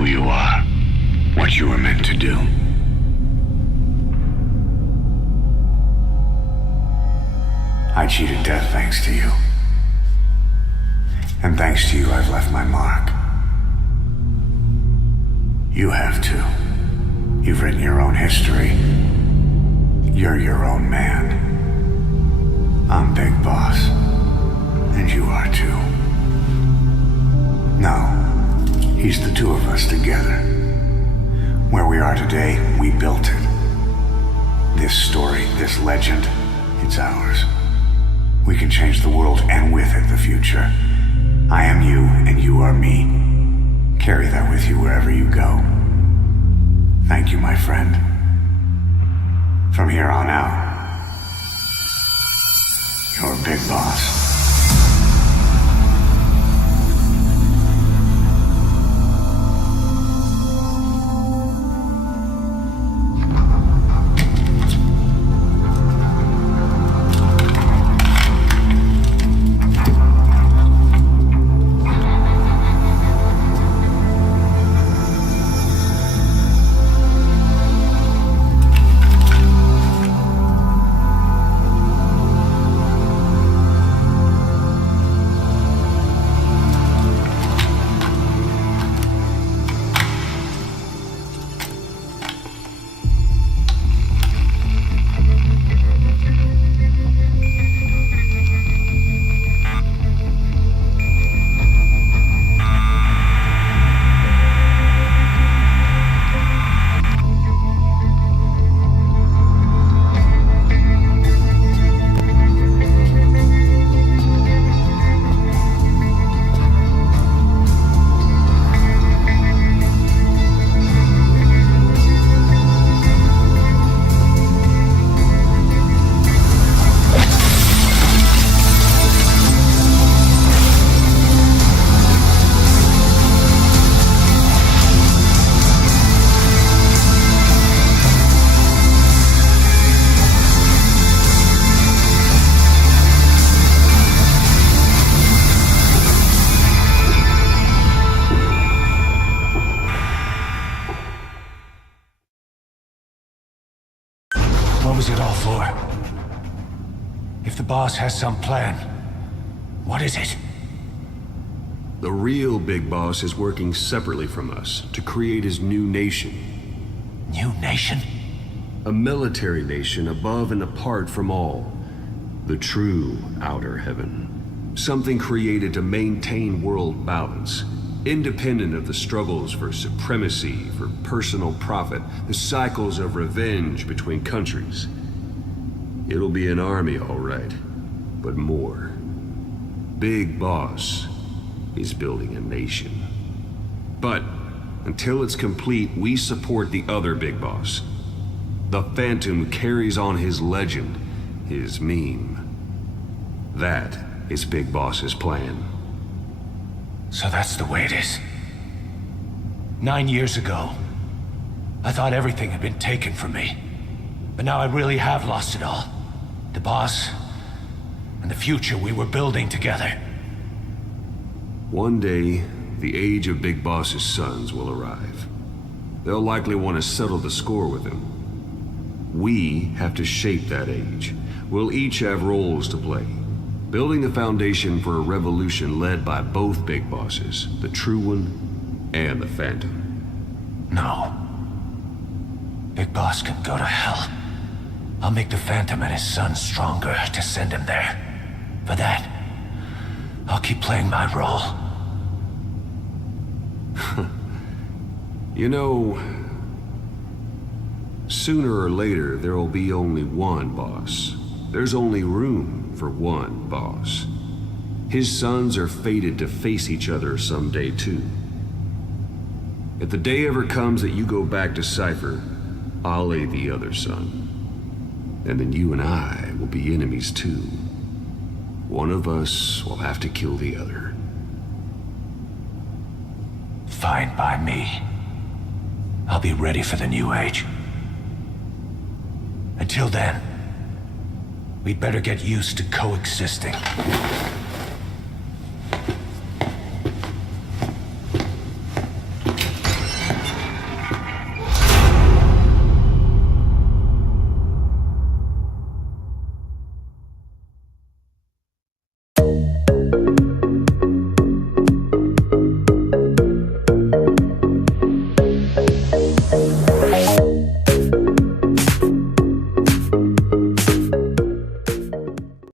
who you are, what you were meant to do. I cheated death thanks to you. And thanks to you, I've left my mark. You have too. You've written your own history. You're your own man. I'm Big Boss. And you are too. No, he's the two of us together. Where we are today, we built it. This story, this legend, it's ours. We can change the world and with it the future. I am you and you are me. Carry that with you wherever you go. Thank you, my friend. From here on out, you're Big Boss. What was it all for? If the boss has some plan, what is it? The real Big Boss is working separately from us to create his new nation. New nation? A military nation above and apart from all. The true outer heaven. Something created to maintain world balance. Independent of the struggles for supremacy, for personal profit, the cycles of revenge between countries. It'll be an army, all right, but more. Big Boss is building a nation. But until it's complete, we support the other Big Boss. The Phantom carries on his legend, his meme. That is Big Boss's plan. So that's the way it is. 9 years ago, I thought everything had been taken from me. But now I really have lost it all. The boss, and the future we were building together. One day, the age of Big Boss's sons will arrive. They'll likely want to settle the score with him. We have to shape that age. We'll each have roles to play. Building the foundation for a revolution led by both Big Bosses, the True One and the Phantom. No. Big Boss can go to hell. I'll make the Phantom and his son stronger to send him there. For that, I'll keep playing my role. You know, sooner or later there will be only one boss. There's only room for one boss. His sons are fated to face each other someday too. If the day ever comes that you go back to Cypher, I'll lay the other son. And then you and I will be enemies too. One of us will have to kill the other. Fine by me. I'll be ready for the new age. Until then, we'd better get used to coexisting. Thank you.